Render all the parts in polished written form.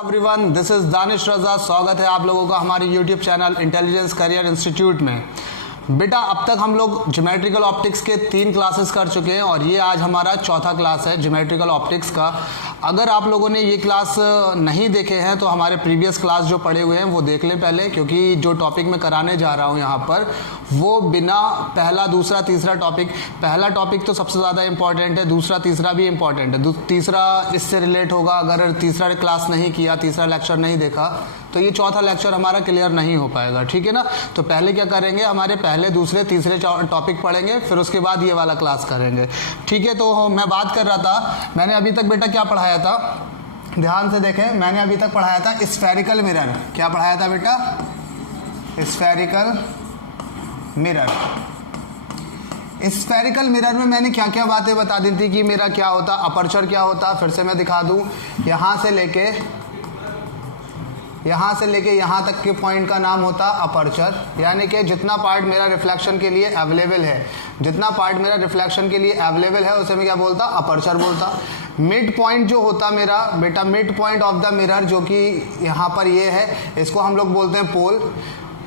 Everyone, this is Danish रजा। स्वागत है आप लोगों का हमारे YouTube channel intelligence career institute में। बेटा, अब तक हम लोग ज्योमेट्रिकल ऑप्टिक्स के 3 क्लासेस कर चुके हैं और ये आज हमारा चौथा क्लास है ज्योमेट्रिकल ऑप्टिक्स का। अगर आप लोगों ने ये क्लास नहीं देखे हैं तो हमारे प्रीवियस क्लास जो पढ़े हुए हैं वो देख लें पहले, क्योंकि जो टॉपिक मैं कराने जा रहा हूँ यहाँ पर वो बिना पहला दूसरा तीसरा टॉपिक, पहला टॉपिक तो सबसे ज़्यादा इंपॉर्टेंट है, दूसरा तीसरा भी इंपॉर्टेंट है, तीसरा इससे रिलेट होगा। अगर तीसरा क्लास नहीं किया, तीसरा लेक्चर नहीं देखा तो ये चौथा लेक्चर हमारा क्लियर नहीं हो पाएगा, ठीक है ना। तो पहले क्या करेंगे, हमारे पहले दूसरे तीसरे टॉपिक पढ़ेंगे, फिर उसके बाद ये वाला क्लास करेंगे, ठीक है। तो मैं बात कर रहा था, मैंने अभी तक बेटा क्या पढ़ाया था, ध्यान से देखें। मैंने अभी तक पढ़ाया था स्फेरिकल मिरर। क्या पढ़ाया था बेटा? Spherical mirror. स्फेरिकल मिरर में मैंने क्या क्या बातें बता दी थी कि मेरा क्या होता, अपर्चर क्या होता। फिर से मैं दिखा दूं, यहाँ से लेके यहाँ तक के पॉइंट का नाम होता अपर्चर, यानी कि जितना पार्ट मेरा रिफ्लेक्शन के लिए अवेलेबल है, जितना पार्ट मेरा रिफ्लेक्शन के लिए अवेलेबल है उसे मैं क्या बोलता, अपर्चर बोलता। मिड पॉइंट जो होता मेरा बेटा, mid point of the mirror जो कि यहाँ पर ये है, इसको हम लोग बोलते हैं पोल।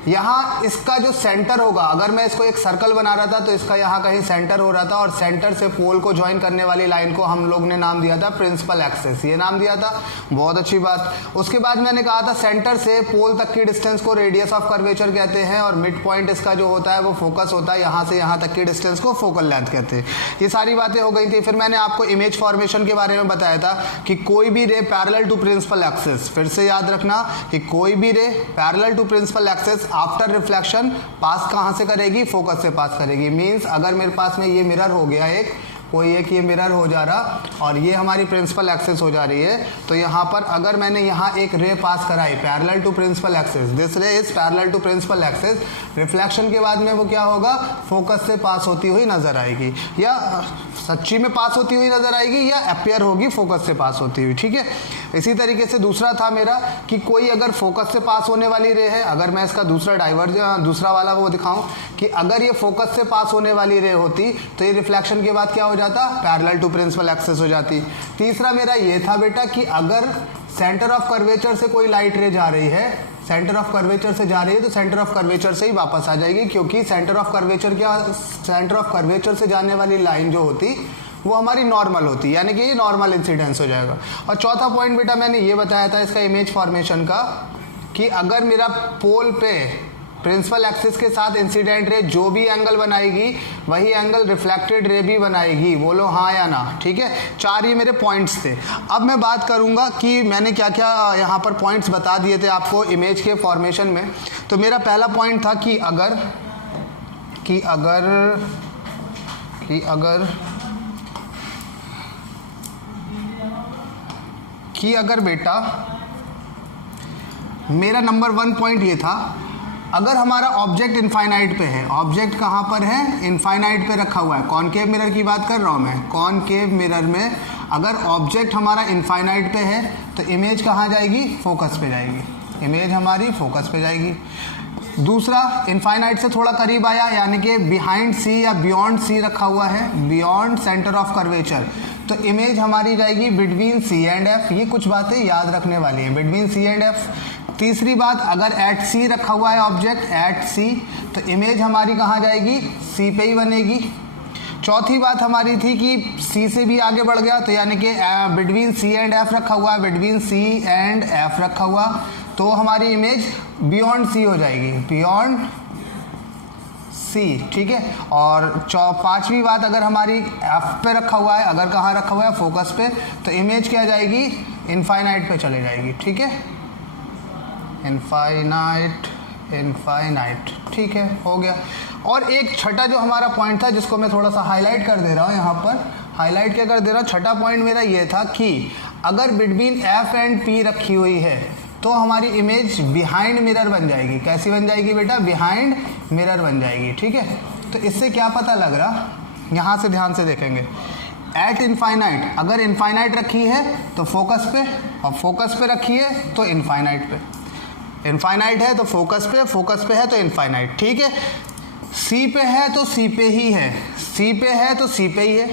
यहाँ इसका जो सेंटर होगा, अगर मैं इसको एक सर्कल बना रहा था तो इसका यहाँ कहीं सेंटर हो रहा था और सेंटर से पोल को ज्वाइन करने वाली लाइन को हम लोग ने नाम दिया था प्रिंसिपल एक्सिस, ये नाम दिया था। बहुत अच्छी बात। उसके बाद मैंने कहा था सेंटर से पोल तक की डिस्टेंस को रेडियस ऑफ कर्वेचर कहते हैं और मिड पॉइंट इसका जो होता है वो फोकस होता है, यहाँ से यहाँ तक की डिस्टेंस को फोकल लेंथ कहते हैं। ये सारी बातें हो गई थी। फिर मैंने आपको इमेज फॉर्मेशन के बारे में बताया था कि कोई भी ray parallel to principal axis, फिर से याद रखना कि कोई भी ray parallel to principal axis after reflection pass कहां से करेगी, फोकस से पास करेगी। मींस अगर मेरे पास में ये मिरर हो गया, कोई एक ये मिरर हो जा रहा और ये हमारी प्रिंसिपल एक्सिस हो जा रही है, तो यहाँ पर अगर मैंने यहाँ एक रे पास कराई parallel to principal axis, this ray is parallel to principal axis, reflection के बाद में वो क्या होगा, फोकस से पास होती हुई नजर आएगी, या सच्ची में पास होती हुई नजर आएगी या अपीयर होगी फोकस से पास होती हुई, ठीक है। इसी तरीके से दूसरा था मेरा कि कोई अगर फोकस से पास होने वाली रे है, अगर मैं इसका दूसरा वाला वो दिखाऊं कि अगर ये फोकस से पास होने वाली रे होती तो ये रिफ्लेक्शन के बाद क्या हो जाता, पैरेलल टू प्रिंसिपल एक्सिस हो जाती। तीसरा मेरा ये था बेटा कि अगर सेंटर ऑफ कर्वेचर से कोई लाइट रे जा रही है, सेंटर ऑफ कर्वेचर से जा रही है तो सेंटर ऑफ कर्वेचर से ही वापस आ जाएगी, क्योंकि सेंटर ऑफ कर्वेचर से जाने वाली लाइन जो होती वो हमारी नॉर्मल होती, यानी कि ये नॉर्मल इंसिडेंस हो जाएगा। और चौथा पॉइंट बेटा मैंने ये बताया था इसका इमेज फॉर्मेशन का कि अगर मेरा पोल पे प्रिंसिपल एक्सिस के साथ इंसिडेंट रे जो भी एंगल बनाएगी वही एंगल रिफ्लेक्टेड रे भी बनाएगी, बोलो हाँ या ना, ठीक है। 4 ये मेरे पॉइंट्स थे। अब मैं बात करूंगा कि मैंने क्या क्या यहाँ पर पॉइंट्स बता दिए थे आपको इमेज के फॉर्मेशन में। तो मेरा पहला पॉइंट था कि अगर बेटा मेरा नंबर 1 पॉइंट ये था, अगर हमारा ऑब्जेक्ट इनफाइनाइट पे है, ऑब्जेक्ट कहाँ पर है, इनफाइनाइट पे रखा हुआ है, कॉनकेव मिरर की बात कर रहा हूँ मैं, कॉनकेव मिरर में अगर ऑब्जेक्ट हमारा इनफाइनाइट पे है तो इमेज कहाँ जाएगी, फोकस पे जाएगी, इमेज हमारी फोकस पे जाएगी। दूसरा, इनफाइनाइट से थोड़ा करीब आया, यानी कि बिहाइंड सी या बियॉन्ड सी रखा हुआ है, बियॉन्ड सेंटर ऑफ कर्वेचर, तो इमेज हमारी जाएगी बिटवीन सी एंड एफ। ये कुछ बातें याद रखने वाली है, बिटवीन सी एंड एफ। तीसरी बात, अगर एट सी रखा हुआ है ऑब्जेक्ट, एट सी, तो इमेज हमारी कहाँ जाएगी, सी पे ही बनेगी। चौथी बात हमारी थी कि सी से भी आगे बढ़ गया तो यानी कि बिटवीन सी एंड एफ रखा हुआ है, बिटवीन सी एंड एफ रखा हुआ तो हमारी इमेज बियॉन्ड सी हो जाएगी, बियॉन्ड सी, ठीक है। और 5वीं बात, अगर हमारी एफ पे रखा हुआ है, अगर कहाँ रखा हुआ है, फोकस पे, तो इमेज क्या जाएगी, इनफाइनाइट पे चले जाएगी, ठीक है, इनफाइनाइट, ठीक है, हो गया। और एक छठा जो हमारा पॉइंट था जिसको मैं थोड़ा सा हाईलाइट कर दे रहा हूँ यहाँ पर, हाईलाइट क्या कर दे रहा हूँ, छठा पॉइंट मेरा ये था कि अगर बिटवीन एफ एंड पी रखी हुई है तो हमारी इमेज बिहाइंड मिरर बन जाएगी। कैसी बन जाएगी बेटा, बिहाइंड मिरर बन जाएगी, ठीक है। तो इससे क्या पता लग रहा, यहाँ से ध्यान से देखेंगे, एट इनफाइनाइट, अगर इनफाइनाइट रखी है तो फोकस पे, और फोकस पे रखी है तो इनफाइनाइट पे, इनफाइनाइट है तो फोकस पे है तो इनफाइनाइट, ठीक है। सी पे है तो सी पे ही है, सी पे है तो सी पे ही है।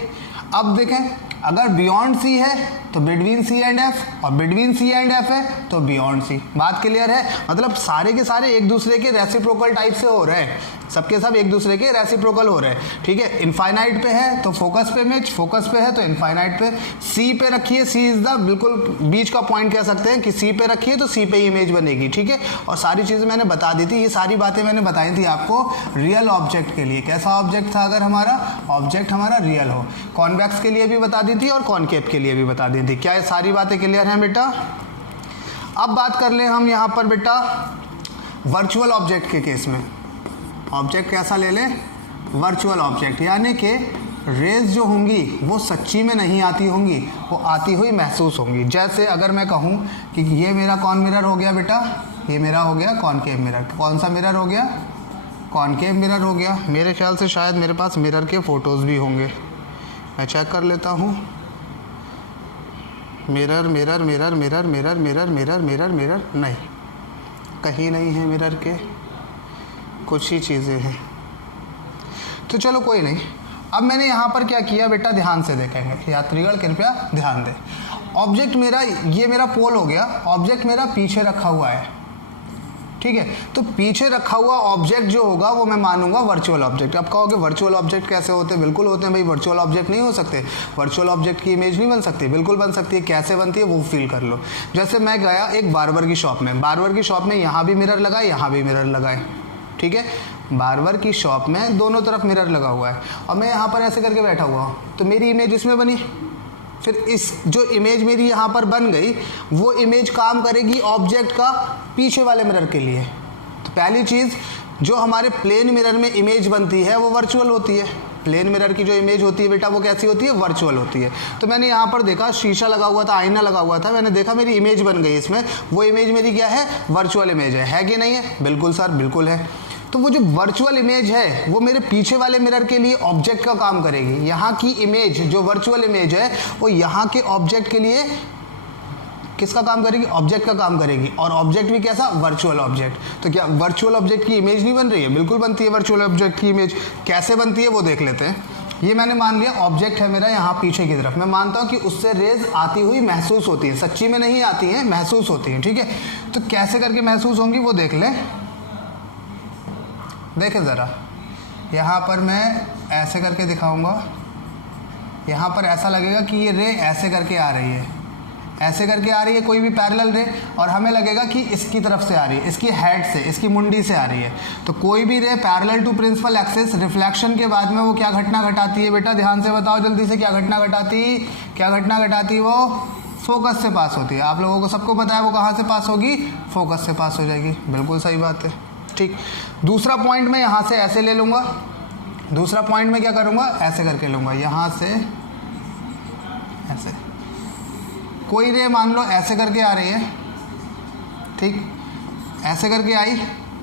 अब देखें, अगर बियॉन्ड सी है तो बिटवीन सी एंड एफ, और बिटवीन सी एंड एफ है तो बियॉन्ड सी। बात क्लियर है? मतलब सारे के सारे एक दूसरे के रेसिप्रोकल टाइप से हो रहे हैं, सबके सब एक दूसरे के रेसिप्रोकल हो रहे हैं, ठीक है। इनफाइनाइट पे है तो फोकस पे इमेज, फोकस पे है तो इनफाइनाइट पे। सी पे रखिए, सी इज द बिल्कुल बीच का पॉइंट कह सकते हैं कि सी पे रखिए तो सी पे ही इमेज बनेगी, ठीक है। और सारी चीज़ें मैंने बता दी थी, ये सारी बातें मैंने बताई थी आपको रियल ऑब्जेक्ट के लिए। कैसा ऑब्जेक्ट था अगर हमारा ऑब्जेक्ट हमारा रियल हो? कॉन्वेक्स के लिए भी बता दी थी और कॉनकेव के लिए भी बता दी थी। क्या ये सारी बातें क्लियर हैं बेटा? अब बात कर ले हम यहाँ पर बेटा वर्चुअल ऑब्जेक्ट के केस में। ऑब्जेक्ट कैसा ले लें? वर्चुअल ऑब्जेक्ट, यानी कि रेज जो होंगी वो सच्ची में नहीं आती होंगी, वो आती हुई महसूस होंगी। जैसे अगर मैं कहूँ कि ये मेरा कौन मिरर हो गया बेटा, ये मेरा हो गया कॉनकेव मिरर। कौन सा मिरर हो गया? कॉनकेव मिरर हो गया। मेरे ख्याल से शायद मेरे पास मिरर के फ़ोटोज़ भी होंगे, मैं चेक कर लेता हूँ। Mirror mirror mirror mirror mirror mirror mirror mirror mirror नहीं, कहीं नहीं है मिरर के, कुछ ही चीज़ें हैं। तो चलो कोई नहीं। अब मैंने यहाँ पर क्या किया बेटा, ध्यान से देखेंगे यात्रीगण, कृपया ध्यान दें। ऑब्जेक्ट मेरा, ये मेरा पोल हो गया, ऑब्जेक्ट मेरा पीछे रखा हुआ है, ठीक है। तो पीछे रखा हुआ ऑब्जेक्ट जो होगा वो मैं मानूंगा वर्चुअल ऑब्जेक्ट। अब कहोगे वर्चुअल ऑब्जेक्ट कैसे होते हैं? बिल्कुल होते हैं भाई, वर्चुअल ऑब्जेक्ट नहीं हो सकते? वर्चुअल ऑब्जेक्ट की इमेज नहीं बन सकती? बिल्कुल बन सकती है। कैसे बनती है वो फील कर लो। जैसे मैं गया एक बार्बर की शॉप में, बार्बर की शॉप में यहाँ भी मिरर लगाए, यहाँ भी मिरर लगाए, ठीक है। बार्बर की शॉप में दोनों तरफ मिरर लगा हुआ है और मैं यहाँ पर ऐसे करके बैठा हुआ हूँ, तो मेरी इमेज इसमें बनी। फिर इस जो इमेज मेरी यहाँ पर बन गई वो इमेज काम करेगी ऑब्जेक्ट का पीछे वाले मिरर के लिए। तो पहली चीज़, जो हमारे प्लेन मिरर में इमेज बनती है वो वर्चुअल होती है। प्लेन मिरर की जो इमेज होती है बेटा वो कैसी होती है? वर्चुअल होती है। तो मैंने यहाँ पर देखा शीशा लगा हुआ था, आईना लगा हुआ था, मैंने देखा मेरी इमेज बन गई इसमें, वो इमेज मेरी क्या है? वर्चुअल इमेज है कि नहीं है? बिल्कुल सर, बिल्कुल है। तो वो जो वर्चुअल इमेज है वो मेरे पीछे वाले मिरर के लिए ऑब्जेक्ट का काम करेगी। यहाँ की इमेज जो वर्चुअल इमेज है वो यहाँ के ऑब्जेक्ट के लिए किसका काम करेगी? ऑब्जेक्ट का काम करेगी। और ऑब्जेक्ट भी कैसा? Virtual object. तो क्या वर्चुअल ऑब्जेक्ट की इमेज नहीं बन रही है? बिल्कुल बनती है वर्चुअल ऑब्जेक्ट की इमेज। कैसे बनती है वो देख लेते हैं। ये मैंने मान लिया ऑब्जेक्ट है मेरा यहाँ पीछे की तरफ, मैं मानता हूँ कि उससे रेज आती हुई महसूस होती है, सच्ची में नहीं आती हैं, महसूस होती हैं, ठीक है। तो कैसे करके महसूस होंगी वो देख लें। देखें ज़रा, यहाँ पर मैं ऐसे करके दिखाऊंगा, यहाँ पर ऐसा लगेगा कि ये रे ऐसे करके आ रही है, ऐसे करके आ रही है कोई भी पैरेलल रे, और हमें लगेगा कि इसकी तरफ से आ रही है, इसकी हेड से, इसकी मुंडी से आ रही है। तो कोई भी ray parallel to principal axis reflection के बाद में वो क्या घटना घटाती है बेटा? ध्यान से बताओ जल्दी से, क्या घटना घटाती? वो फोकस से पास होती है। आप लोगों को सबको पता है वो कहाँ से पास होगी? फोकस से पास हो जाएगी। बिल्कुल सही बात है, ठीक। दूसरा पॉइंट मैं यहाँ से ऐसे ले लूँगा, दूसरा पॉइंट मैं क्या करूँगा? ऐसे करके लूँगा, यहाँ से ऐसे। कोई रे मान लो ऐसे करके आ रही है, ठीक, ऐसे करके आई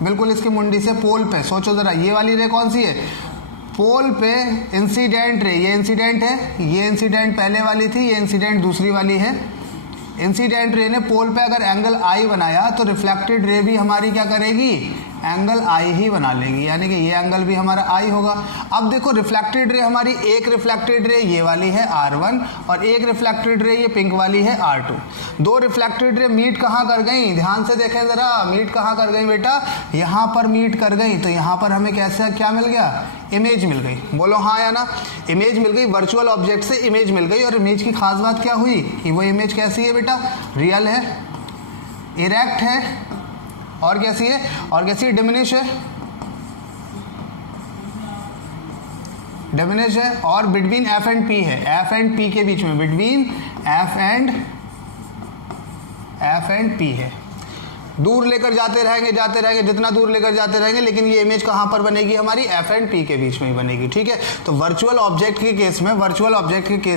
बिल्कुल इसकी मुंडी से पोल पे। सोचो ज़रा, ये वाली रे कौन सी है? पोल पे इंसिडेंट रे, ये इंसिडेंट है, ये इंसिडेंट पहले वाली थी, ये इंसिडेंट दूसरी वाली है। इंसिडेंट रे ने पोल पे अगर एंगल आई बनाया तो रिफ्लेक्टेड रे भी हमारी क्या करेगी? एंगल आई ही बना लेगी, यानी कि ये एंगल भी हमारा आई होगा। अब देखो रिफ्लेक्टेड रे हमारी, एक रिफ्लेक्टेड रे ये वाली है R1 और एक रिफ्लेक्टेड रे ये पिंक वाली है R2। दो रिफ्लेक्टेड रे मीट कहाँ कर गई? ध्यान से देखें ज़रा, मीट कहाँ कर गई बेटा? यहाँ पर मीट कर गई। तो यहाँ पर हमें कैसे क्या मिल गया? इमेज मिल गई। बोलो हाँ या ना? इमेज मिल गई, वर्चुअल ऑब्जेक्ट से इमेज मिल गई। और इमेज की खास बात क्या हुई कि वो इमेज कैसी है बेटा? रियल है, इरेक्ट है, और कैसी है? और कैसी है? डिमिनिश है, डिमिनिश है, और बिटवीन एफ एंड पी है, एफ एंड पी के बीच में, बिटवीन एफ एंड पी है। दूर लेकर जाते रहेंगे, जितना दूर लेकर जाते रहेंगे, लेकिन ये इमेज कहाँ पर बनेगी? हमारी एफ एंड पी के बीच में ही बनेगी, ठीक है। तो वर्चुअल ऑब्जेक्ट के केस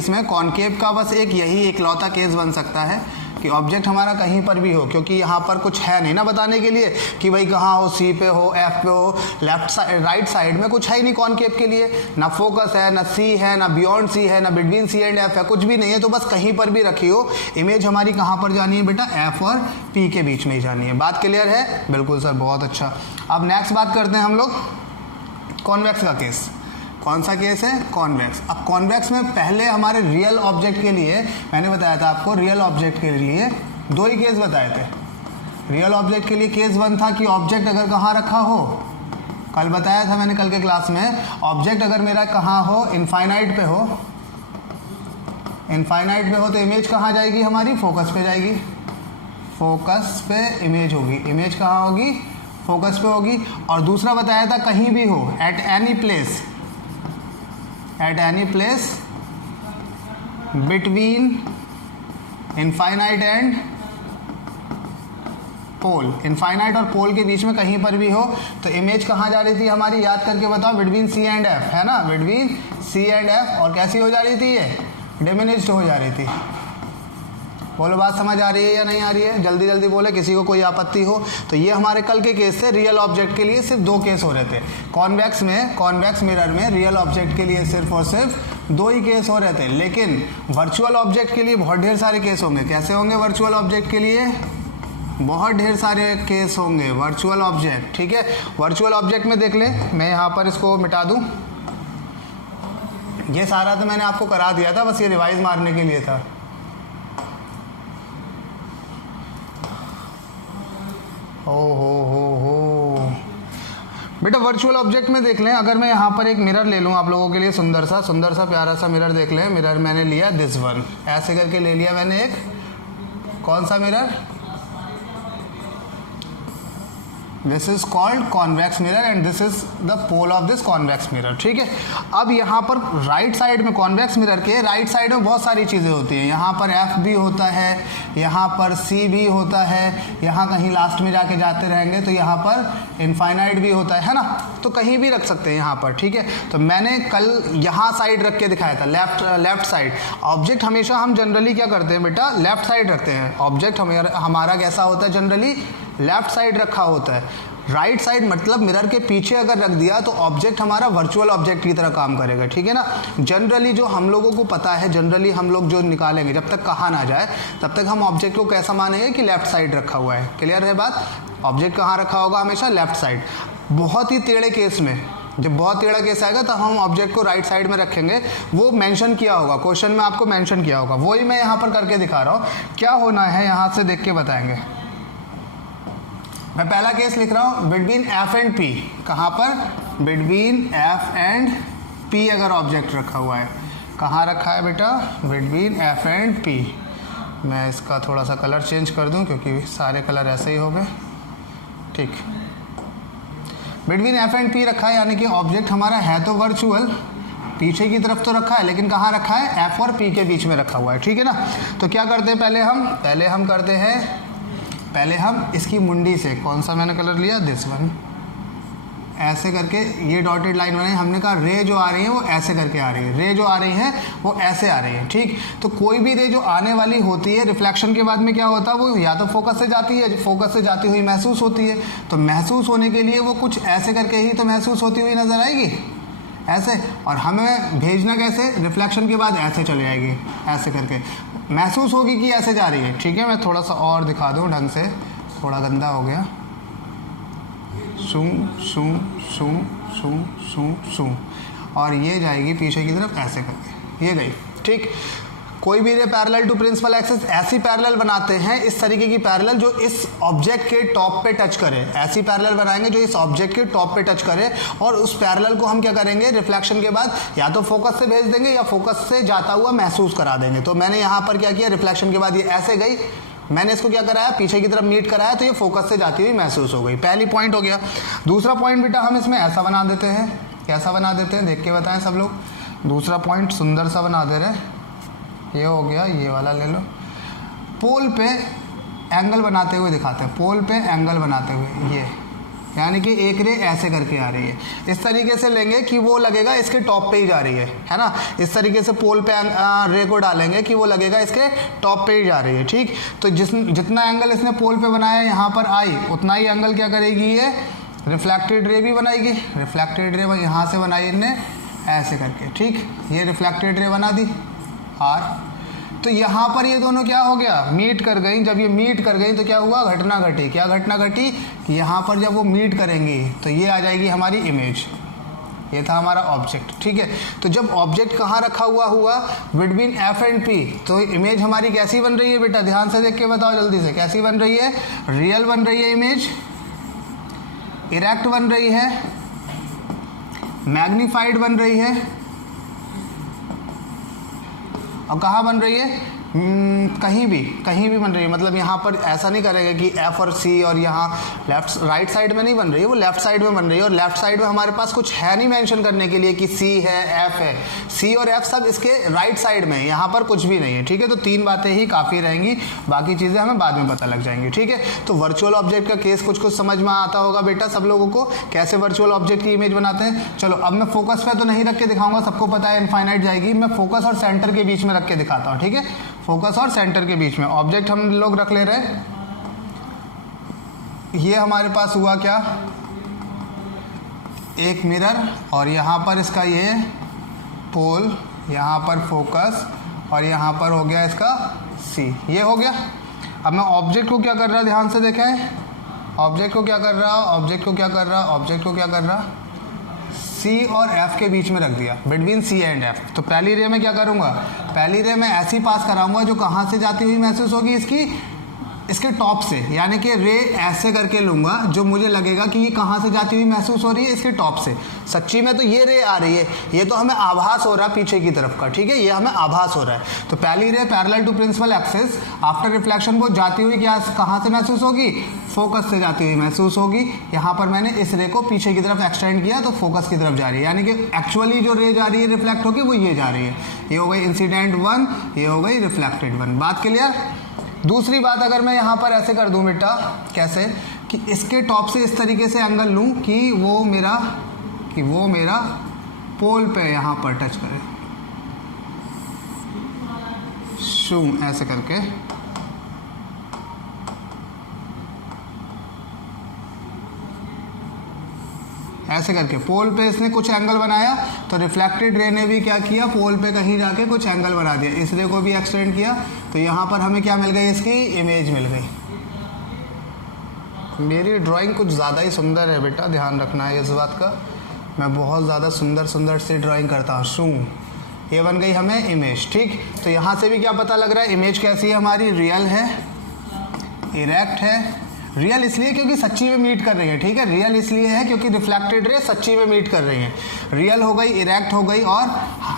में कॉनकेव का बस एक यही इकलौता केस बन सकता है कि ऑब्जेक्ट हमारा कहीं पर भी हो, क्योंकि यहाँ पर कुछ है नहीं ना बताने के लिए कि भाई कहाँ हो, सी पे हो, एफ पे हो, लेफ्ट साइड, राइट साइड में कुछ है ही नहीं कॉनकेव के लिए। ना फोकस है, ना सी है, ना बियॉन्ड सी है, ना बिटवीन सी एंड एफ है, कुछ भी नहीं है। तो बस कहीं पर भी रखी हो, इमेज हमारी कहाँ पर जानी है बेटा? एफ और पी के बीच में ही जानी है। बात क्लियर है? बिल्कुल सर, बहुत अच्छा। अब नेक्स्ट बात करते हैं हम लोग कॉन्वेक्स का केस। कौन सा केस है? कॉन्वेक्स। अब कॉन्वेक्स में पहले हमारे रियल ऑब्जेक्ट के लिए मैंने बताया था आपको, रियल ऑब्जेक्ट के लिए 2 ही केस बताए थे। रियल ऑब्जेक्ट के लिए केस 1 था कि ऑब्जेक्ट अगर कहाँ रखा हो, कल बताया था मैंने कल के क्लास में, ऑब्जेक्ट अगर मेरा कहाँ हो, इनफाइनाइट पे हो, इनफाइनाइट पे हो तो इमेज कहाँ जाएगी हमारी? फोकस पे जाएगी। फोकस पे इमेज होगी। इमेज कहाँ होगी? फोकस पे होगी। और दूसरा बताया था कहीं भी हो, at any place, at any place between infinite and pole, infinite और पोल के बीच में कहीं पर भी हो तो इमेज कहाँ जा रही थी हमारी? याद करके बताओ, बिटवीन सी एंड एफ, है ना, बिटवीन सी एंड एफ। और कैसी हो जा रही थी? ये डिमिनिश्ड हो जा रही थी। बोलो बात समझ आ रही है या नहीं आ रही है? जल्दी जल्दी बोले, किसी को कोई आपत्ति हो तो। ये हमारे कल के केस से रियल ऑब्जेक्ट के लिए सिर्फ 2 केस हो रहे थे। कॉन्वेक्स में, कॉन्वेक्स मिरर में रियल ऑब्जेक्ट के लिए सिर्फ और सिर्फ 2 ही केस हो रहे थे। लेकिन वर्चुअल ऑब्जेक्ट के लिए बहुत ढेर सारे केस होंगे। कैसे होंगे वर्चुअल ऑब्जेक्ट के लिए? बहुत ढेर सारे केस होंगे वर्चुअल ऑब्जेक्ट, ठीक है। वर्चुअल ऑब्जेक्ट में देख ले, मैं यहाँ पर इसको मिटा दूँ, ये सारा तो मैंने आपको करा दिया था, बस ये रिवाइज मारने के लिए था। हो बेटा वर्चुअल ऑब्जेक्ट में देख लें, अगर मैं यहाँ पर एक मिरर ले लूँ आप लोगों के लिए, सुंदर सा प्यारा सा मिरर देख लें। मिरर मैंने लिया दिस वन, ऐसे करके ले लिया मैंने एक, कौन सा mirror? This is called convex mirror and this is the pole of this convex mirror, ठीक है। अब यहाँ पर राइट साइड में, कॉन्वेक्स मिरर के राइट साइड में बहुत सारी चीज़ें होती हैं। यहाँ पर एफ भी होता है, यहाँ पर सी भी होता है, यहाँ कहीं लास्ट में जाके जाते रहेंगे तो यहाँ पर इनफाइनाइट भी होता है ना, तो कहीं भी रख सकते हैं यहाँ पर, ठीक है। तो मैंने कल यहाँ साइड रख के दिखाया था, लेफ्ट साइड। ऑब्जेक्ट हमेशा हम जनरली क्या करते हैं बेटा? लेफ्ट साइड रखते हैं। ऑब्जेक्ट हमारा कैसा होता है? जनरली लेफ्ट साइड रखा होता है। राइट साइड मतलब मिरर के पीछे अगर रख दिया तो ऑब्जेक्ट हमारा वर्चुअल ऑब्जेक्ट की तरह काम करेगा, ठीक है ना। जनरली जो हम लोगों को पता है, जनरली हम लोग जो निकालेंगे, जब तक कहा ना जाए तब तक हम ऑब्जेक्ट को कैसा मानेंगे कि लेफ्ट साइड रखा हुआ है। क्लियर है बात? ऑब्जेक्ट कहाँ रखा होगा? हमेशा लेफ्ट साइड। बहुत ही टेढ़े केस में, जब बहुत टेढ़ा केस आएगा तो हम ऑब्जेक्ट को राइट साइड में रखेंगे। वो मेंशन किया होगा क्वेश्चन में, आपको मेंशन किया होगा, वही मैं यहाँ पर करके दिखा रहा हूँ। क्या होना है यहाँ से देख के बताएंगे। मैं पहला केस लिख रहा हूँ, बिटवीन एफ एंड पी। कहाँ पर? बिटवीन एफ एंड पी अगर ऑब्जेक्ट रखा हुआ है। कहाँ रखा है बेटा? Between F and P. मैं इसका थोड़ा सा कलर चेंज कर दूँ क्योंकि सारे कलर ऐसे ही हो गए, ठीक। बिटवीन एफ एंड पी रखा है, यानी कि ऑब्जेक्ट हमारा है तो वर्चुअल, पीछे की तरफ तो रखा है, लेकिन कहाँ रखा है? एफ और पी के बीच में रखा हुआ है, ठीक है ना। तो क्या करते हैं पहले हम इसकी मुंडी से, कौन सा मैंने कलर लिया? दिस वन, ऐसे करके ये डॉटेड लाइन बनाई। हमने कहा रे जो आ रही है वो ऐसे करके आ रही है, रे जो आ रही है वो ऐसे आ रही है, ठीक। तो कोई भी रे जो आने वाली होती है, रिफ्लेक्शन के बाद में क्या होता है? वो या तो फोकस से जाती है, फोकस से जाती हुई महसूस होती है। तो महसूस होने के लिए वो कुछ ऐसे करके ही तो महसूस होती हुई नजर आएगी, ऐसे। और हमें भेजना कैसे? रिफ्लेक्शन के बाद ऐसे चली जाएगी, ऐसे करके महसूस होगी कि ऐसे जा रही है, ठीक है। मैं थोड़ा सा और दिखा दूँ ढंग से, थोड़ा गंदा हो गया। शू शू शू शू शू शू, और ये जाएगी पीछे की तरफ ऐसे करके, ये गई, ठीक। कोई भी ray parallel to principal axis ऐसी पैरेलल बनाते हैं, इस तरीके की पैरेलल जो इस ऑब्जेक्ट के टॉप पे टच करे। ऐसी पैरेलल बनाएंगे जो इस ऑब्जेक्ट के टॉप पे टच करे, और उस पैरेलल को हम क्या करेंगे? रिफ्लेक्शन के बाद या तो फोकस से भेज देंगे या फोकस से जाता हुआ महसूस करा देंगे। तो मैंने यहाँ पर क्या किया? रिफ्लेक्शन के बाद ये ऐसे गई, मैंने इसको क्या कराया? पीछे की तरफ मीट कराया, तो ये फोकस से जाती हुई महसूस हो गई। पहली पॉइंट हो गया। दूसरा पॉइंट बेटा हम इसमें ऐसा बना देते हैं। कैसा बना देते हैं? देख के बताएं सब लोग। दूसरा पॉइंट सुंदर सा बना दे रहे, ये हो गया, ये वाला ले लो। पोल पे एंगल बनाते हुए दिखाते हैं, पोल पे एंगल बनाते हुए, ये यानी कि एक रे ऐसे करके आ रही है। इस तरीके से लेंगे कि वो लगेगा इसके टॉप पे ही जा रही है ना। इस तरीके से पोल पे रे को डालेंगे कि वो लगेगा इसके टॉप पे ही जा रही है, ठीक। तो जितना एंगल इसने पोल पे बनाया यहाँ पर आई, उतना ही एंगल क्या करेगी? ये रिफ्लेक्टेड रे भी बनाएगी। रिफ्लेक्टेड रे यहाँ से बनाई इनने ऐसे करके, ठीक। ये रिफ्लेक्टेड रे बना दी आर। तो यहाँ पर ये दोनों क्या हो गया? मीट कर गई। जब ये मीट कर गई तो क्या हुआ? घटना घटी। क्या घटना घटी? कि यहाँ पर जब वो मीट करेंगी तो ये आ जाएगी हमारी इमेज। ये था हमारा ऑब्जेक्ट, ठीक है। तो जब ऑब्जेक्ट कहाँ रखा हुआ बिटवीन एफ एंड पी, तो इमेज हमारी कैसी बन रही है बेटा, ध्यान से देख के बताओ जल्दी से, कैसी बन रही है, रियल बन रही है इमेज, इरेक्ट बन रही है, मैग्नीफाइड बन रही है, और कहाँ बन रही है, कहीं भी बन रही है। मतलब यहाँ पर ऐसा नहीं करेगा कि एफ और सी और यहाँ राइट साइड में नहीं बन रही है, वो लेफ्ट साइड में बन रही है, और लेफ्ट साइड में हमारे पास कुछ है नहीं मेंशन करने के लिए कि सी है, एफ है, सी और एफ सब इसके राइट साइड में है, यहाँ पर कुछ भी नहीं है, ठीक है। तो 3 बातें ही काफ़ी रहेंगी, बाकी चीज़ें हमें बाद में पता लग जाएंगी, ठीक है। तो वर्चुअल ऑब्जेक्ट का केस कुछ समझ में आता होगा बेटा सब लोगों को, कैसे वर्चुअल ऑब्जेक्ट की इमेज बनाते हैं। चलो अब मैं फोकस पे तो नहीं रख के दिखाऊंगा, सबको पता है इनफाइनाइट जाएगी, मैं फोकस और सेंटर के बीच में रख के दिखाता हूँ, ठीक है। फोकस और सेंटर के बीच में ऑब्जेक्ट हम लोग रख ले रहे हैं, ये हमारे पास हुआ क्या, एक मिरर, और यहाँ पर इसका ये पोल, यहाँ पर फोकस, और यहाँ पर हो गया इसका सी, ये हो गया। अब मैं ऑब्जेक्ट को क्या कर रहा, ध्यान से देखें, ऑब्जेक्ट को क्या कर रहा, ऑब्जेक्ट को क्या कर रहा, ऑब्जेक्ट को क्या कर रहा, सी और एफ के बीच में रख दिया, बिटवीन सी एंड एफ। तो पहली रे में क्या करूंगा, पहली रे में ऐसी पास कराऊंगा जो कहाँ से जाती हुई महसूस होगी, इसके टॉप से, यानी कि रे ऐसे करके लूंगा जो मुझे लगेगा कि ये कहाँ से जाती हुई महसूस हो रही है, इसके टॉप से। सच्ची में तो ये रे आ रही है, ये तो हमें आभास हो रहा है पीछे की तरफ का, ठीक है, ये हमें आभास हो रहा है। तो पहली ray parallel to principal axis after reflection वो जाती हुई क्या कहाँ से महसूस होगी, फोकस से जाती हुई महसूस होगी। यहाँ पर मैंने इस रे को पीछे की तरफ एक्सटेंड किया तो फोकस की तरफ जा रही है, यानी कि एक्चुअली जो रे जा रही है रिफ्लेक्ट होकर वो ये जा रही है। ये हो गई इंसिडेंट 1, ये हो गई रिफ्लेक्टेड 1। बात क्लियर। दूसरी बात, अगर मैं यहाँ पर ऐसे कर दूँ बेटा, कैसे कि इसके टॉप से इस तरीके से एंगल लूँ कि वो मेरा पोल पे यहाँ पर टच करे, शू ऐसे करके, ऐसे करके पोल पे इसने कुछ एंगल बनाया, तो रिफ्लेक्टेड रे ने भी क्या किया, पोल पे कहीं जाके कुछ एंगल बना दिया, इस रे को भी एक्सटेंड किया, तो यहाँ पर हमें क्या मिल गई, इसकी इमेज मिल गई। मेरी ड्राइंग कुछ ज़्यादा ही सुंदर है बेटा, ध्यान रखना है इस बात का, मैं बहुत ज़्यादा सुंदर सी ड्राइंग करता हूँ। शू, ये बन गई हमें इमेज, ठीक। तो यहाँ से भी क्या पता लग रहा है, इमेज कैसी है हमारी, रियल है, इरेक्ट है। रियल इसलिए क्योंकि सच्ची में मीट कर रही है, ठीक है, रियल इसलिए है क्योंकि रिफ्लेक्टेड रे सच्ची में मीट कर रही है। रियल हो गई, इरेक्ट हो गई, और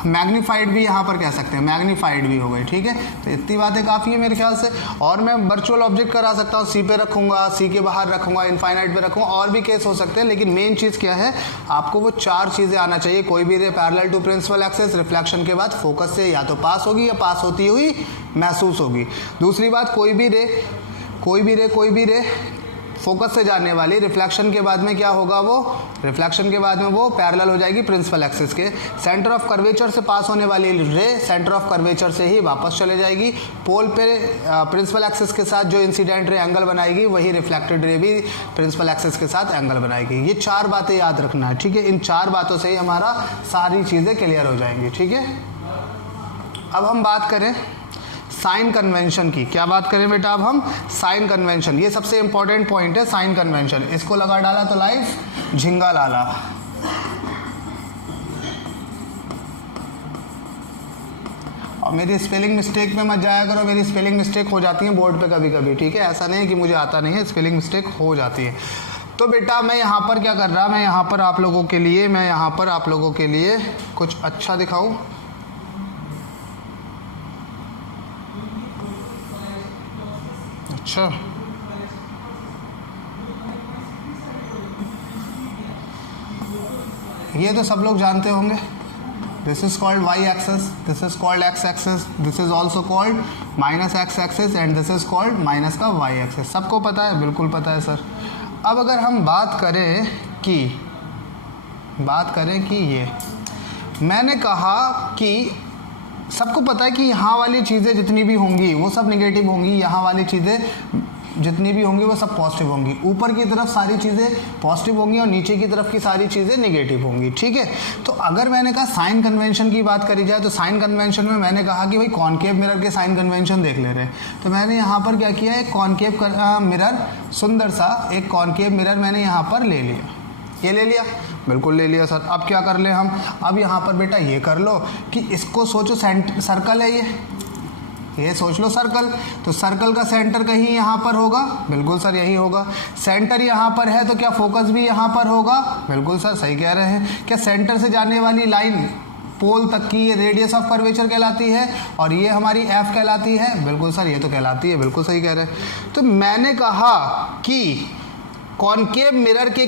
मैग्नीफाइड भी यहाँ पर कह सकते हैं, मैग्नीफाइड भी हो गई, ठीक है। तो इतनी बातें काफ़ी है मेरे ख्याल से। और मैं वर्चुअल ऑब्जेक्ट करा सकता हूँ, सी पे रखूँगा, सी के बाहर रखूँगा, इनफाइनाइट पे रखूँगा, और भी केस हो सकते हैं, लेकिन मेन चीज़ क्या है, आपको वो 4 चीज़ें आना चाहिए। कोई भी ray parallel to principal axis reflection के बाद फोकस से या तो पास होगी या पास होती हुई महसूस होगी। दूसरी बात, कोई भी रे फोकस से जाने वाली रिफ्लेक्शन के बाद में क्या होगा, रिफ्लेक्शन के बाद में वो पैरेलल हो जाएगी प्रिंसिपल एक्सिस के। सेंटर ऑफ कर्वेचर से पास होने वाली रे सेंटर ऑफ कर्वेचर से ही वापस चले जाएगी। पोल पे प्रिंसिपल एक्सिस के साथ जो इंसिडेंट रे एंगल बनाएगी, वही रिफ्लेक्टेड रे भी प्रिंसिपल एक्सिस के साथ एंगल बनाएगी। ये 4 बातें याद रखना है, ठीक है। इन 4 बातों से ही हमारा सारी चीज़ें क्लियर हो जाएंगी, ठीक है। अब हम बात करें साइन कन्वेंशन की। क्या बात करें बेटा, अब हम साइन कन्वेंशन, ये सबसे इंपॉर्टेंट पॉइंट है साइन कन्वेंशन। इसको लगा डाला तो लाइफ झिंगा लाला। और मेरी स्पेलिंग मिस्टेक पे मत जाया करो, मेरी स्पेलिंग मिस्टेक हो जाती है बोर्ड पे कभी कभी, ठीक है। ऐसा नहीं है कि मुझे आता नहीं है, स्पेलिंग मिस्टेक हो जाती है। तो बेटा मैं यहाँ पर क्या कर रहा, मैं यहाँ पर आप लोगों के लिए कुछ अच्छा दिखाऊं। अच्छा, ये तो सब लोग जानते होंगे, this is called Y axis, this is called X axis, this is also called minus X axis, and this is called minus का वाई एक्सेस। सबको पता है, बिल्कुल पता है सर। अब अगर हम बात करें कि ये मैंने कहा कि सबको पता है कि यहाँ वाली चीज़ें जितनी भी होंगी वो सब नेगेटिव होंगी, यहाँ वाली चीज़ें जितनी भी होंगी वो सब पॉजिटिव होंगी। ऊपर की तरफ सारी चीज़ें पॉजिटिव होंगी और नीचे की तरफ की सारी चीज़ें नेगेटिव होंगी, ठीक है। तो अगर मैंने कहा साइन कन्वेंशन की बात करी जाए, तो साइन कन्वेंशन में मैंने कहा कि भाई कॉनकेव मिरर के साइन कन्वेंशन देख ले रहे हैं। तो मैंने यहाँ पर क्या किया, एक कॉनकेव मिरर, सुंदर सा एक कॉनकेव मिरर मैंने यहाँ पर ले लिया। ये ले लिया, बिल्कुल ले लिया सर। अब क्या कर ले हम, अब यहाँ पर बेटा ये कर लो कि इसको सोचो सर्कल है ये सोच लो सर्कल, तो सर्कल का सेंटर कहीं यहाँ पर होगा, बिल्कुल सर यही होगा। सेंटर यहाँ पर है तो क्या फोकस भी यहाँ पर होगा, बिल्कुल सर सही कह रहे हैं। क्या सेंटर से जाने वाली लाइन पोल तक की ये रेडियस ऑफ कर्वेचर कहलाती है और ये हमारी एफ कहलाती है, बिल्कुल सर ये तो कहलाती है, बिल्कुल सही कह रहे हैं। तो मैंने कहा कि कॉनकेव मिरर के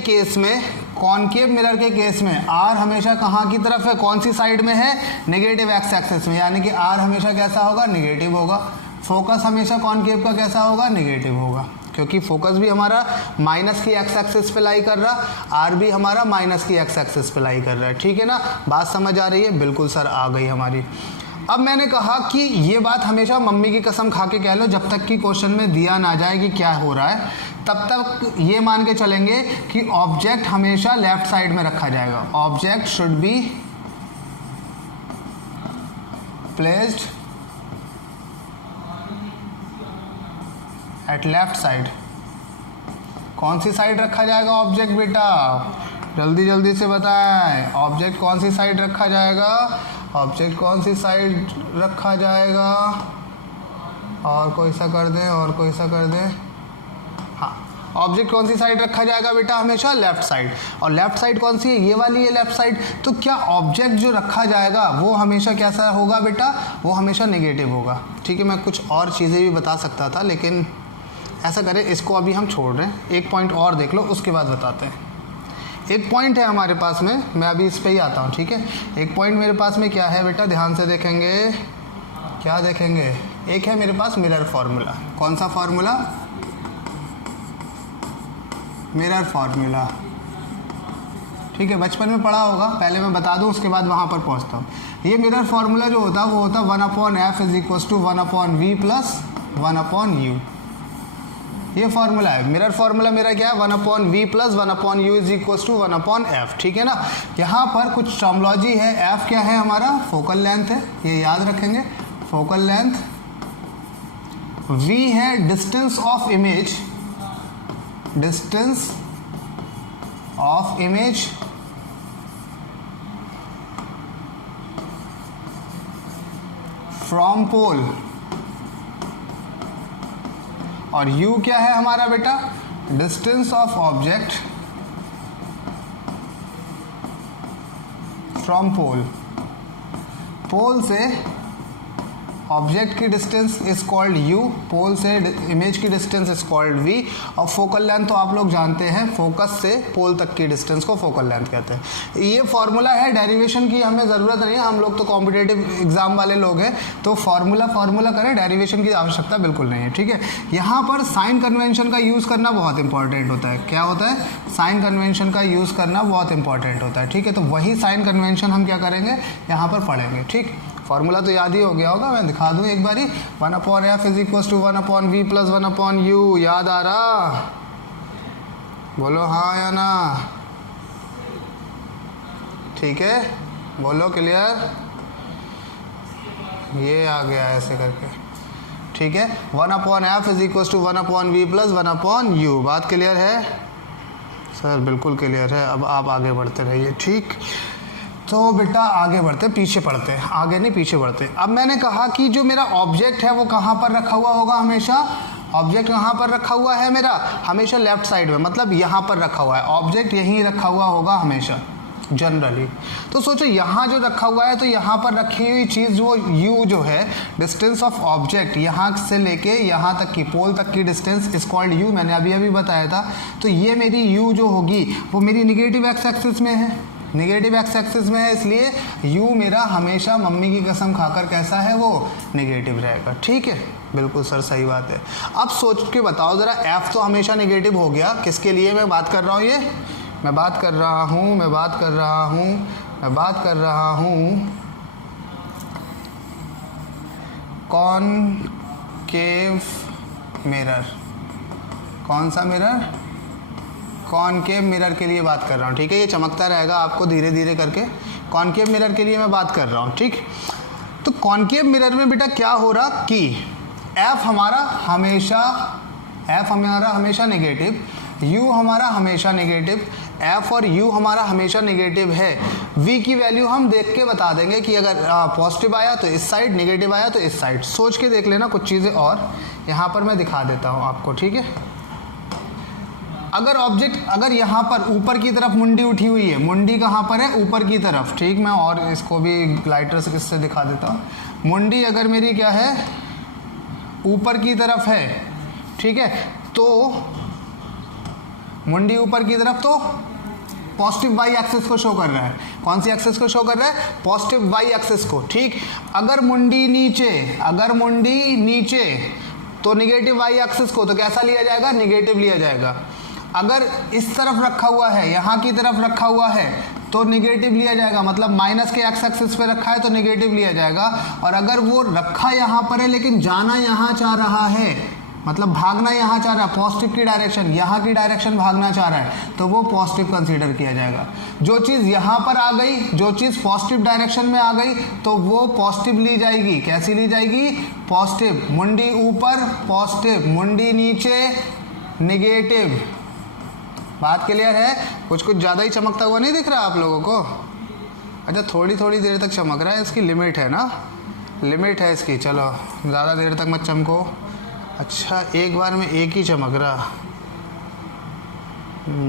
केस में आर हमेशा कहाँ की तरफ है, कौन सी साइड में है, नेगेटिव एक्स एक्सिस में, यानी कि आर हमेशा कैसा होगा, नेगेटिव होगा। फोकस हमेशा कॉनकेव का कैसा होगा, नेगेटिव होगा, क्योंकि फोकस भी हमारा माइनस की एक्स एक्सिस पे लाई कर रहा, आर भी हमारा माइनस की एक्स एक्सिस पे लाई कर रहा है, ठीक है ना। बात समझ आ रही है, बिल्कुल सर आ गई हमारी। अब मैंने कहा कि ये बात हमेशा मम्मी की कसम खा के कह लो, जब तक कि क्वेश्चन में दिया ना जाए कि क्या हो रहा है, तब तक ये मान के चलेंगे कि ऑब्जेक्ट हमेशा लेफ्ट साइड में रखा जाएगा। Object should be placed at left side. कौन सी साइड रखा जाएगा ऑब्जेक्ट बेटा, जल्दी जल्दी से बताएं, ऑब्जेक्ट कौन सी साइड रखा जाएगा, ऑब्जेक्ट कौन सी साइड रखा जाएगा, और कोई सा कर दें, और कोई सा कर दें, हाँ ऑब्जेक्ट कौन सी साइड रखा जाएगा बेटा, हमेशा लेफ्ट साइड। और लेफ्ट साइड कौन सी है, ये वाली है लेफ्ट साइड। तो क्या ऑब्जेक्ट जो रखा जाएगा वो हमेशा कैसा होगा बेटा, वो हमेशा नेगेटिव होगा, ठीक है। मैं कुछ और चीज़ें भी बता सकता था, लेकिन ऐसा करें, इसको अभी हम छोड़ रहे हैं, एक पॉइंट और देख लो उसके बाद बताते हैं। एक पॉइंट है हमारे पास में, मैं अभी इस पे ही आता हूँ, ठीक है। एक पॉइंट मेरे पास में क्या है बेटा, ध्यान से देखेंगे, क्या देखेंगे, एक है मेरे पास मिरर फार्मूला। कौन सा फार्मूला, मिरर फार्मूला, ठीक है, बचपन में पढ़ा होगा, पहले मैं बता दूं उसके बाद वहाँ पर पहुँचता हूँ। ये मिरर फार्मूला जो होता है वो होता है 1/f = 1/v + 1/u। ये फार्मूला है, मिरर फार्मूला मेरा क्या है, 1/v + 1/u = 1/f, ठीक है ना। यहाँ पर कुछ टर्मोलॉजी है, f क्या है हमारा, फोकल लेंथ है, ये याद रखेंगे, फोकल लेंथ, v है distance of image, distance of image from pole, और u क्या है हमारा बेटा, distance of object from pole. Pole से ऑब्जेक्ट की distance is called u, pole से इमेज की डिस्टेंस इज कॉल्ड v, और फोकल लेंथ तो आप लोग जानते हैं, फोकस से पोल तक की डिस्टेंस को फोकल लेंथ कहते हैं। ये फार्मूला है, डेरिवेशन की हमें ज़रूरत नहीं है, हम लोग तो कॉम्पिटेटिव एग्जाम वाले लोग हैं, तो फार्मूला करें, डेरिवेशन की आवश्यकता बिल्कुल नहीं है, ठीक है। यहाँ पर साइन कन्वेंशन का यूज़ करना बहुत इंपॉर्टेंट होता है। क्या होता है, साइन कन्वेंशन का यूज़ करना बहुत इंपॉर्टेंट होता है, ठीक है। तो वही साइन कन्वेंशन हम क्या करेंगे, यहाँ पर पढ़ेंगे, ठीक। फार्मूला तो याद ही हो गया होगा, मैं दिखा दूं एक बारी, 1/f = 1/v + 1/u, याद आ रहा, बोलो हाँ या ना, ठीक है, बोलो क्लियर, ये आ गया ऐसे करके, ठीक है। 1/f = 1/v + 1/u, बात क्लियर है सर, बिल्कुल क्लियर है। अब आप आगे बढ़ते रहिए, ठीक। तो बेटा आगे बढ़ते, पीछे पढ़ते हैं, आगे नहीं पीछे बढ़ते। अब मैंने कहा कि जो मेरा ऑब्जेक्ट है वो कहाँ पर रखा हुआ होगा, हमेशा ऑब्जेक्ट कहाँ पर रखा हुआ है मेरा, हमेशा लेफ्ट साइड में, मतलब यहाँ पर रखा हुआ है, ऑब्जेक्ट यहीं रखा हुआ होगा हमेशा जनरली। तो सोचो यहाँ जो रखा हुआ है, तो यहाँ पर रखी हुई चीज़ वो u जो है, डिस्टेंस ऑफ ऑब्जेक्ट यहाँ से लेके यहाँ तक की, पोल तक की डिस्टेंस इज कॉल्ड u, मैंने अभी बताया था। तो ये मेरी u जो होगी वो मेरी निगेटिव एक्स एक्सिस में है, नेगेटिव एक्स एक्सिस में है, इसलिए u मेरा हमेशा मम्मी की कसम खाकर कैसा है, वो नेगेटिव रहेगा, ठीक है। बिल्कुल सर सही बात है। अब सोच के बताओ ज़रा, f तो हमेशा नेगेटिव हो गया, किसके लिए मैं बात कर रहा हूँ, ये मैं बात कर रहा हूँ कॉनकेव मिरर। कौन सा मिरर, कॉनकेव मिरर के लिए बात कर रहा हूँ, ठीक है। ये चमकता रहेगा आपको धीरे धीरे करके, कॉनकेव मिरर के लिए मैं बात कर रहा हूँ, ठीक। तो कॉनकेव मिरर में बेटा क्या हो रहा कि f हमारा हमेशा नेगेटिव, u हमारा हमेशा नेगेटिव, एफ और यू हमारा हमेशा नेगेटिव है। वी की वैल्यू हम देख के बता देंगे कि अगर पॉजिटिव आया तो इस साइड, नेगेटिव आया तो इस साइड। सोच के देख लेना कुछ चीज़ें, और यहाँ पर मैं दिखा देता हूँ आपको, ठीक है। अगर ऑब्जेक्ट, अगर यहाँ पर ऊपर की तरफ मुंडी उठी हुई है, मुंडी कहाँ पर है, ऊपर की तरफ, ठीक। मैं और इसको भी लाइटर से किससे दिखा देता हूँ। मुंडी अगर मेरी क्या है, ऊपर की तरफ है, ठीक है, तो मुंडी ऊपर की तरफ तो पॉजिटिव वाई एक्सिस को शो कर रहा है। कौन सी एक्सिस को शो कर रहा है, पॉजिटिव वाई एक्सिस को, ठीक। अगर मुंडी नीचे, अगर मुंडी नीचे तो निगेटिव वाई एक्सिस को, तो कैसा लिया जाएगा, निगेटिव लिया जाएगा। अगर इस तरफ रखा हुआ है, यहाँ की तरफ रखा हुआ है, तो निगेटिव लिया जाएगा, मतलब माइनस के एक्स एक्सिस पे रखा है तो निगेटिव लिया जाएगा। और अगर वो रखा यहाँ पर है लेकिन जाना यहाँ चाह रहा है, मतलब भागना यहाँ चाह रहा है, पॉजिटिव की डायरेक्शन, यहाँ की डायरेक्शन भागना चाह रहा है, तो वो पॉजिटिव कंसीडर किया जाएगा। जो चीज़ यहाँ पर आ गई, जो चीज़ पॉजिटिव डायरेक्शन में आ गई, तो वो पॉजिटिव ली जाएगी। कैसी ली जाएगी, पॉजिटिव। मुंडी ऊपर पॉजिटिव, मुंडी नीचे निगेटिव। बात क्लियर है। कुछ कुछ ज़्यादा ही चमकता हुआ नहीं दिख रहा आप लोगों को? अच्छा, थोड़ी थोड़ी देर तक चमक रहा है, इसकी लिमिट है ना, लिमिट है इसकी। चलो ज़्यादा देर तक मत चमको। अच्छा, एक बार में एक ही चमक रहा,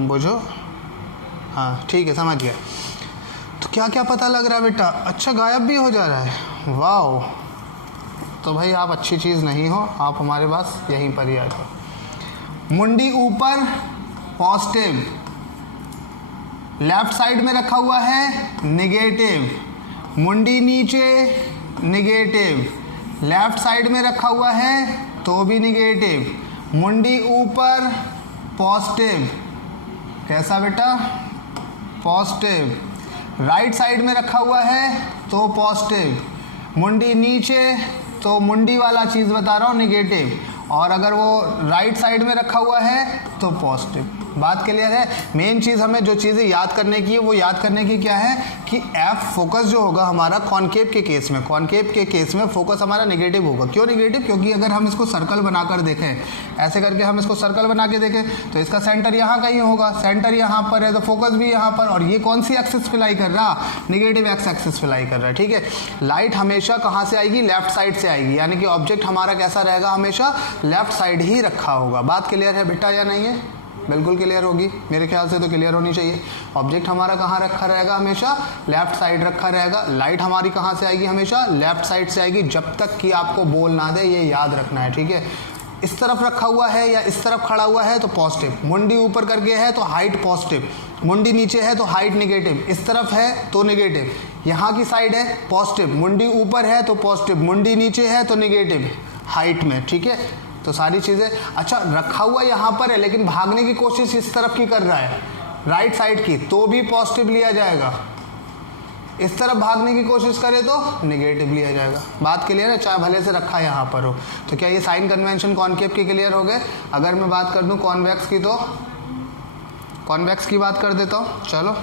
बुझो। हाँ ठीक है, समझ गया। तो क्या क्या पता लग रहा है बेटा? अच्छा, गायब भी हो जा रहा है, वाओ। तो भाई आप अच्छी चीज़ नहीं हो, आप हमारे पास यहीं पर ही आ जाओ। मुंडी ऊपर पॉजिटिव, लेफ्ट साइड में रखा हुआ है नेगेटिव। मुंडी नीचे नेगेटिव, लेफ्ट साइड में रखा हुआ है तो भी नेगेटिव। मुंडी ऊपर पॉजिटिव, कैसा बेटा, पॉजिटिव। राइट साइड में रखा हुआ है तो पॉजिटिव। मुंडी नीचे तो मुंडी वाला चीज़ बता रहा हूँ नेगेटिव, और अगर वो राइट साइड में रखा हुआ है तो पॉजिटिव। बात क्लियर है। मेन चीज़ हमें जो चीज़ें याद करने की है वो याद करने की क्या है कि एफ फोकस जो होगा हमारा कॉनकेव के केस में, कॉनकेव के केस में फोकस हमारा नेगेटिव होगा। क्यों नेगेटिव? क्योंकि अगर हम इसको सर्कल बनाकर देखें, ऐसे करके हम इसको सर्कल बना के देखें तो इसका सेंटर यहाँ कहीं होगा, सेंटर यहाँ पर है तो फोकस भी यहाँ पर। और ये कौन सी एक्सिस पे लाई कर रहा, नेगेटिव एक्स एक्सिस पे लाई कर रहा है, ठीक है। लाइट हमेशा कहाँ से आएगी, लेफ्ट साइड से आएगी, यानी कि ऑब्जेक्ट हमारा कैसा रहेगा, हमेशा लेफ्ट साइड ही रखा होगा। बात क्लियर है बेटा या नहीं है? बिल्कुल क्लियर होगी, मेरे ख्याल से तो क्लियर होनी चाहिए। ऑब्जेक्ट हमारा कहाँ रखा रहेगा, हमेशा लेफ्ट साइड रखा रहेगा। लाइट हमारी कहाँ से आएगी, हमेशा लेफ्ट साइड से आएगी, जब तक कि आपको बोल ना दे, ये याद रखना है, ठीक है। इस तरफ रखा हुआ है या इस तरफ खड़ा हुआ है तो पॉजिटिव, मुंडी ऊपर करके है तो हाइट पॉजिटिव, मुंडी नीचे है तो हाइट नेगेटिव, इस तरफ है तो नेगेटिव, यहाँ की साइड है पॉजिटिव, मुंडी ऊपर है तो पॉजिटिव, मुंडी नीचे है तो नेगेटिव हाइट में, ठीक है। तो सारी चीज़ें। अच्छा, रखा हुआ यहाँ पर है लेकिन भागने की कोशिश इस तरफ की कर रहा है, राइट साइड की, तो भी पॉजिटिव लिया जाएगा। इस तरफ भागने की कोशिश करे तो नेगेटिव लिया जाएगा। बात क्लियर है, चाहे भले से रखा यहाँ पर हो। तो क्या ये साइन कन्वेंशन कॉनकेव के क्लियर हो गए? अगर मैं बात कर दूँ कॉन्वेक्स की, तो कॉन्वेक्स की बात कर देता हूँ। चलो,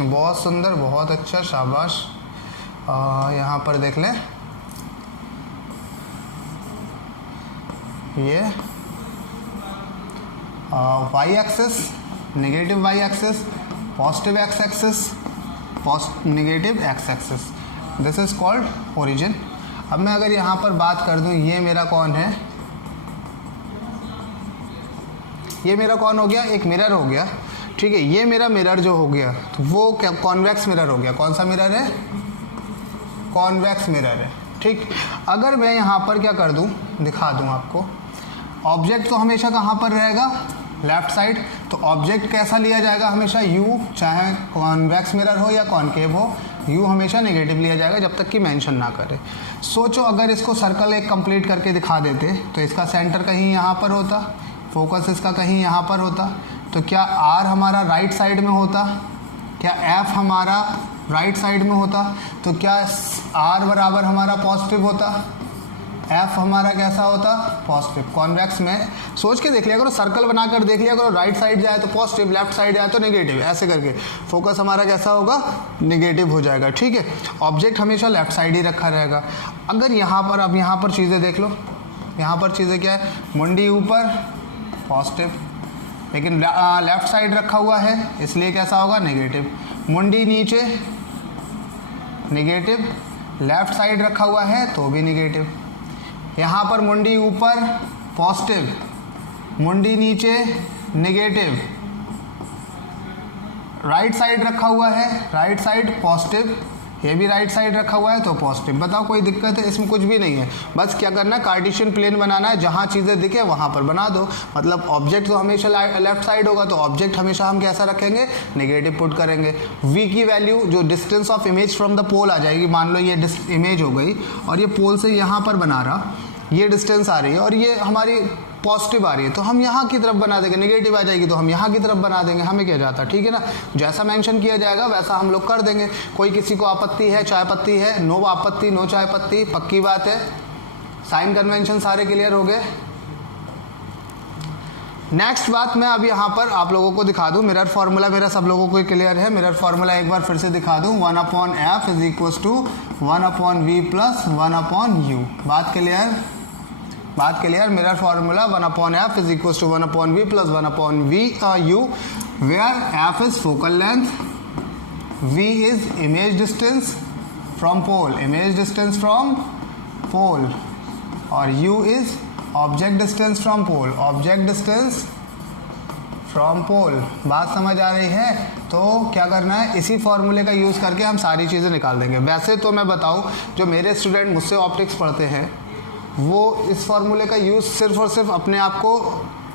बहुत सुंदर, बहुत अच्छा, शाबाश। यहाँ पर देख लें, ये Y axis, negative Y axis, positive X axis, negative X axis, this is called origin. अब मैं अगर यहाँ पर बात कर दूँ, ये मेरा कौन है, ये मेरा कौन हो गया, एक मिरर हो गया, ठीक है। ये मेरा मिरर जो हो गया तो वो क्या, कॉन्वेक्स मिरर हो गया। कौन सा मिरर है, कॉन्वेक्स मिरर है, ठीक। अगर मैं यहाँ पर क्या कर दूँ, दिखा दूँ आपको, ऑब्जेक्ट तो हमेशा कहाँ पर रहेगा, लेफ्ट साइड। तो ऑब्जेक्ट कैसा लिया जाएगा, हमेशा यू, चाहे कॉन्वेक्स मिरर हो या कॉनकेव हो, यू हमेशा नेगेटिव लिया जाएगा जब तक कि मेंशन ना करे। सोचो अगर इसको सर्कल एक कंप्लीट करके दिखा देते तो इसका सेंटर कहीं यहाँ पर होता, फोकस इसका कहीं यहाँ पर होता, तो क्या आर हमारा राइट साइड में होता, क्या एफ हमारा राइट साइड में होता, तो क्या आर बराबर हमारा पॉजिटिव होता, एफ हमारा कैसा होता, पॉजिटिव। कॉन्वेक्स में सोच के देख लिया करो, सर्कल बनाकर देख लिया करो, राइट साइड जाए तो पॉजिटिव, लेफ्ट साइड जाए तो नेगेटिव, ऐसे करके फोकस हमारा कैसा होगा, नेगेटिव हो जाएगा, ठीक है। ऑब्जेक्ट हमेशा लेफ्ट साइड ही रखा रहेगा। अगर यहाँ पर, अब यहाँ पर चीज़ें देख लो, यहाँ पर चीज़ें क्या है, मुंडी ऊपर पॉजिटिव, लेकिन लेफ्ट साइड रखा हुआ है इसलिए कैसा होगा, नेगेटिव। मुंडी नीचे नेगेटिव, लेफ्ट साइड रखा हुआ है तो भी नेगेटिव। यहाँ पर मुंडी ऊपर पॉजिटिव, मुंडी नीचे नेगेटिव, राइट साइड रखा हुआ है, राइट साइड पॉजिटिव, ये भी राइट साइड रखा हुआ है तो पॉजिटिव। बताओ कोई दिक्कत है इसमें? कुछ भी नहीं है। बस क्या करना है, कार्टेशियन प्लेन बनाना है, जहाँ चीज़ें दिखे वहाँ पर बना दो। मतलब ऑब्जेक्ट तो हमेशा लेफ्ट साइड होगा तो ऑब्जेक्ट हमेशा हम कैसा रखेंगे, नेगेटिव पुट करेंगे। v की वैल्यू जो distance of image from the pole आ जाएगी, मान लो ये इमेज हो गई और ये पोल से यहाँ पर बना रहा, ये डिस्टेंस आ रही है और ये हमारी पॉजिटिव आ रही है तो हम यहाँ की तरफ बना देंगे, नेगेटिव आ जाएगी तो हम यहाँ की तरफ बना देंगे, हमें क्या जाता है, ठीक है ना। जैसा मेंशन किया जाएगा वैसा हम लोग कर देंगे। कोई किसी को आपत्ति है, चाय पत्ती है, नो आपत्ति नो चाय पत्ती, पक्की बात है। साइन कन्वेंशन सारे क्लियर हो गए। नेक्स्ट बात मैं अब यहाँ पर आप लोगों को दिखा दूँ, मिरर फार्मूला मेरा सब लोगों को क्लियर है। मिरर फार्मूला एक बार फिर से दिखा दूँ, 1/f is equal to 1/v plus 1/u। बात क्लियर, बात clear. Mirror formula 1/f is equal to 1/v plus 1/vu, where f is focal length, v is image distance from pole, image distance from pole, और u is object distance from pole, object distance from pole. बात समझ आ रही है? तो क्या करना है, इसी फॉर्मूले का यूज़ करके हम सारी चीज़ें निकाल देंगे। वैसे तो मैं बताऊं, जो मेरे स्टूडेंट मुझसे ऑप्टिक्स पढ़ते हैं वो इस फार्मूले का यूज़ सिर्फ और सिर्फ अपने आप को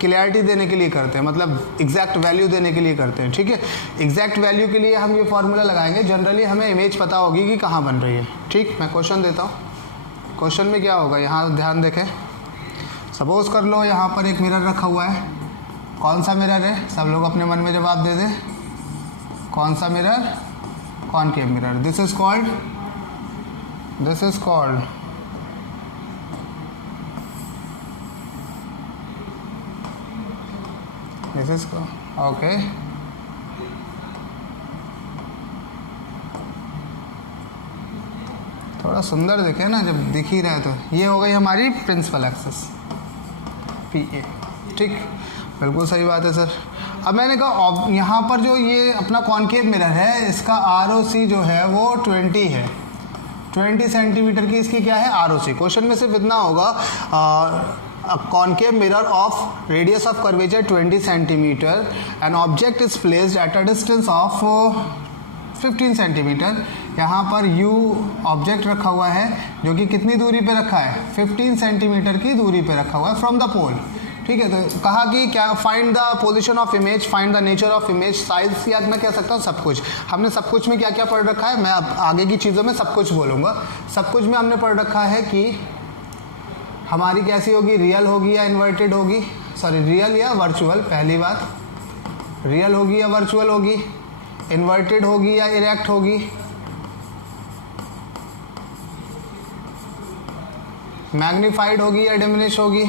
क्लियरिटी देने के लिए करते हैं, मतलब एग्जैक्ट वैल्यू देने के लिए करते हैं, ठीक है। एग्जैक्ट वैल्यू के लिए हम ये फार्मूला लगाएंगे, जनरली हमें इमेज पता होगी कि कहाँ बन रही है, ठीक। मैं क्वेश्चन देता हूँ। क्वेश्चन में क्या होगा, यहाँ ध्यान देखें। सपोज कर लो यहाँ पर एक मिरर रखा हुआ है, कौन सा मिरर है, सब लोग अपने मन में जवाब दे दें। कौन सा mirror, concave mirror. This is called okay. थोड़ा सुंदर दिखे ना जब दिख ही रहा है। तो ये हो गई हमारी प्रिंसिपल एक्सिस PA, ठीक, बिल्कुल सही बात है सर। अब मैंने कहा यहाँ पर जो ये अपना कॉनकेव मिरर है इसका ROC जो है वो 20 है, 20 सेंटीमीटर की इसकी क्या है, ROC। क्वेश्चन में सिर्फ इतना होगा, concave mirror of radius of curvature 20 centimeter, an object is placed at a distance of 15 centimetre. यहाँ पर u ऑब्जेक्ट रखा हुआ है जो कि कितनी दूरी पे रखा है, 15 सेंटीमीटर की दूरी पे रखा हुआ है फ्रॉम द पोल, ठीक है। तो कहा कि क्या, find the position of image, find the nature of image, size, या मैं कह सकता हूँ सब कुछ। हमने सब कुछ में क्या क्या पढ़ रखा है, मैं अब आगे की चीज़ों में सब कुछ बोलूँगा। सब कुछ में हमने पढ़ रखा है कि हमारी कैसी होगी, रियल होगी या इन्वर्टेड होगी, सॉरी रियल या वर्चुअल। पहली बात, रियल होगी या वर्चुअल होगी, इन्वर्टेड होगी या इरेक्ट होगी, मैग्नीफाइड होगी या डिमिनिश होगी,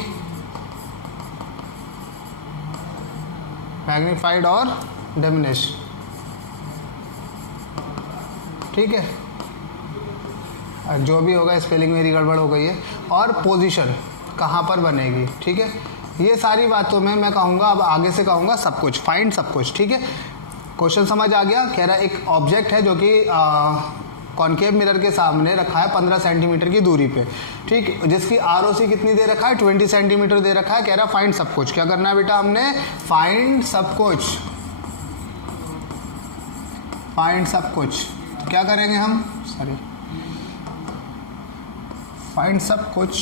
मैग्नीफाइड और डिमिनिश, ठीक है। जो भी होगा, स्पेलिंग मेरी गड़बड़ हो गई है। और पोजीशन कहाँ पर बनेगी, ठीक है। ये सारी बातों में मैं कहूँगा, अब आगे से कहूँगा सब कुछ, फाइंड सब कुछ, ठीक है। क्वेश्चन समझ आ गया। कह रहा है एक ऑब्जेक्ट है जो कि कॉनकेव मिरर के सामने रखा है 15 सेंटीमीटर की दूरी पे, ठीक, जिसकी ROC कितनी दे रखा है, 20 सेंटीमीटर दे रखा है। कह रहा है फाइंड सब कुछ। क्या करना है बेटा, हमने फाइंड सब कुछ, फाइंड सब कुछ। तो क्या करेंगे हम, सॉरी, फाइंड सब कुछ,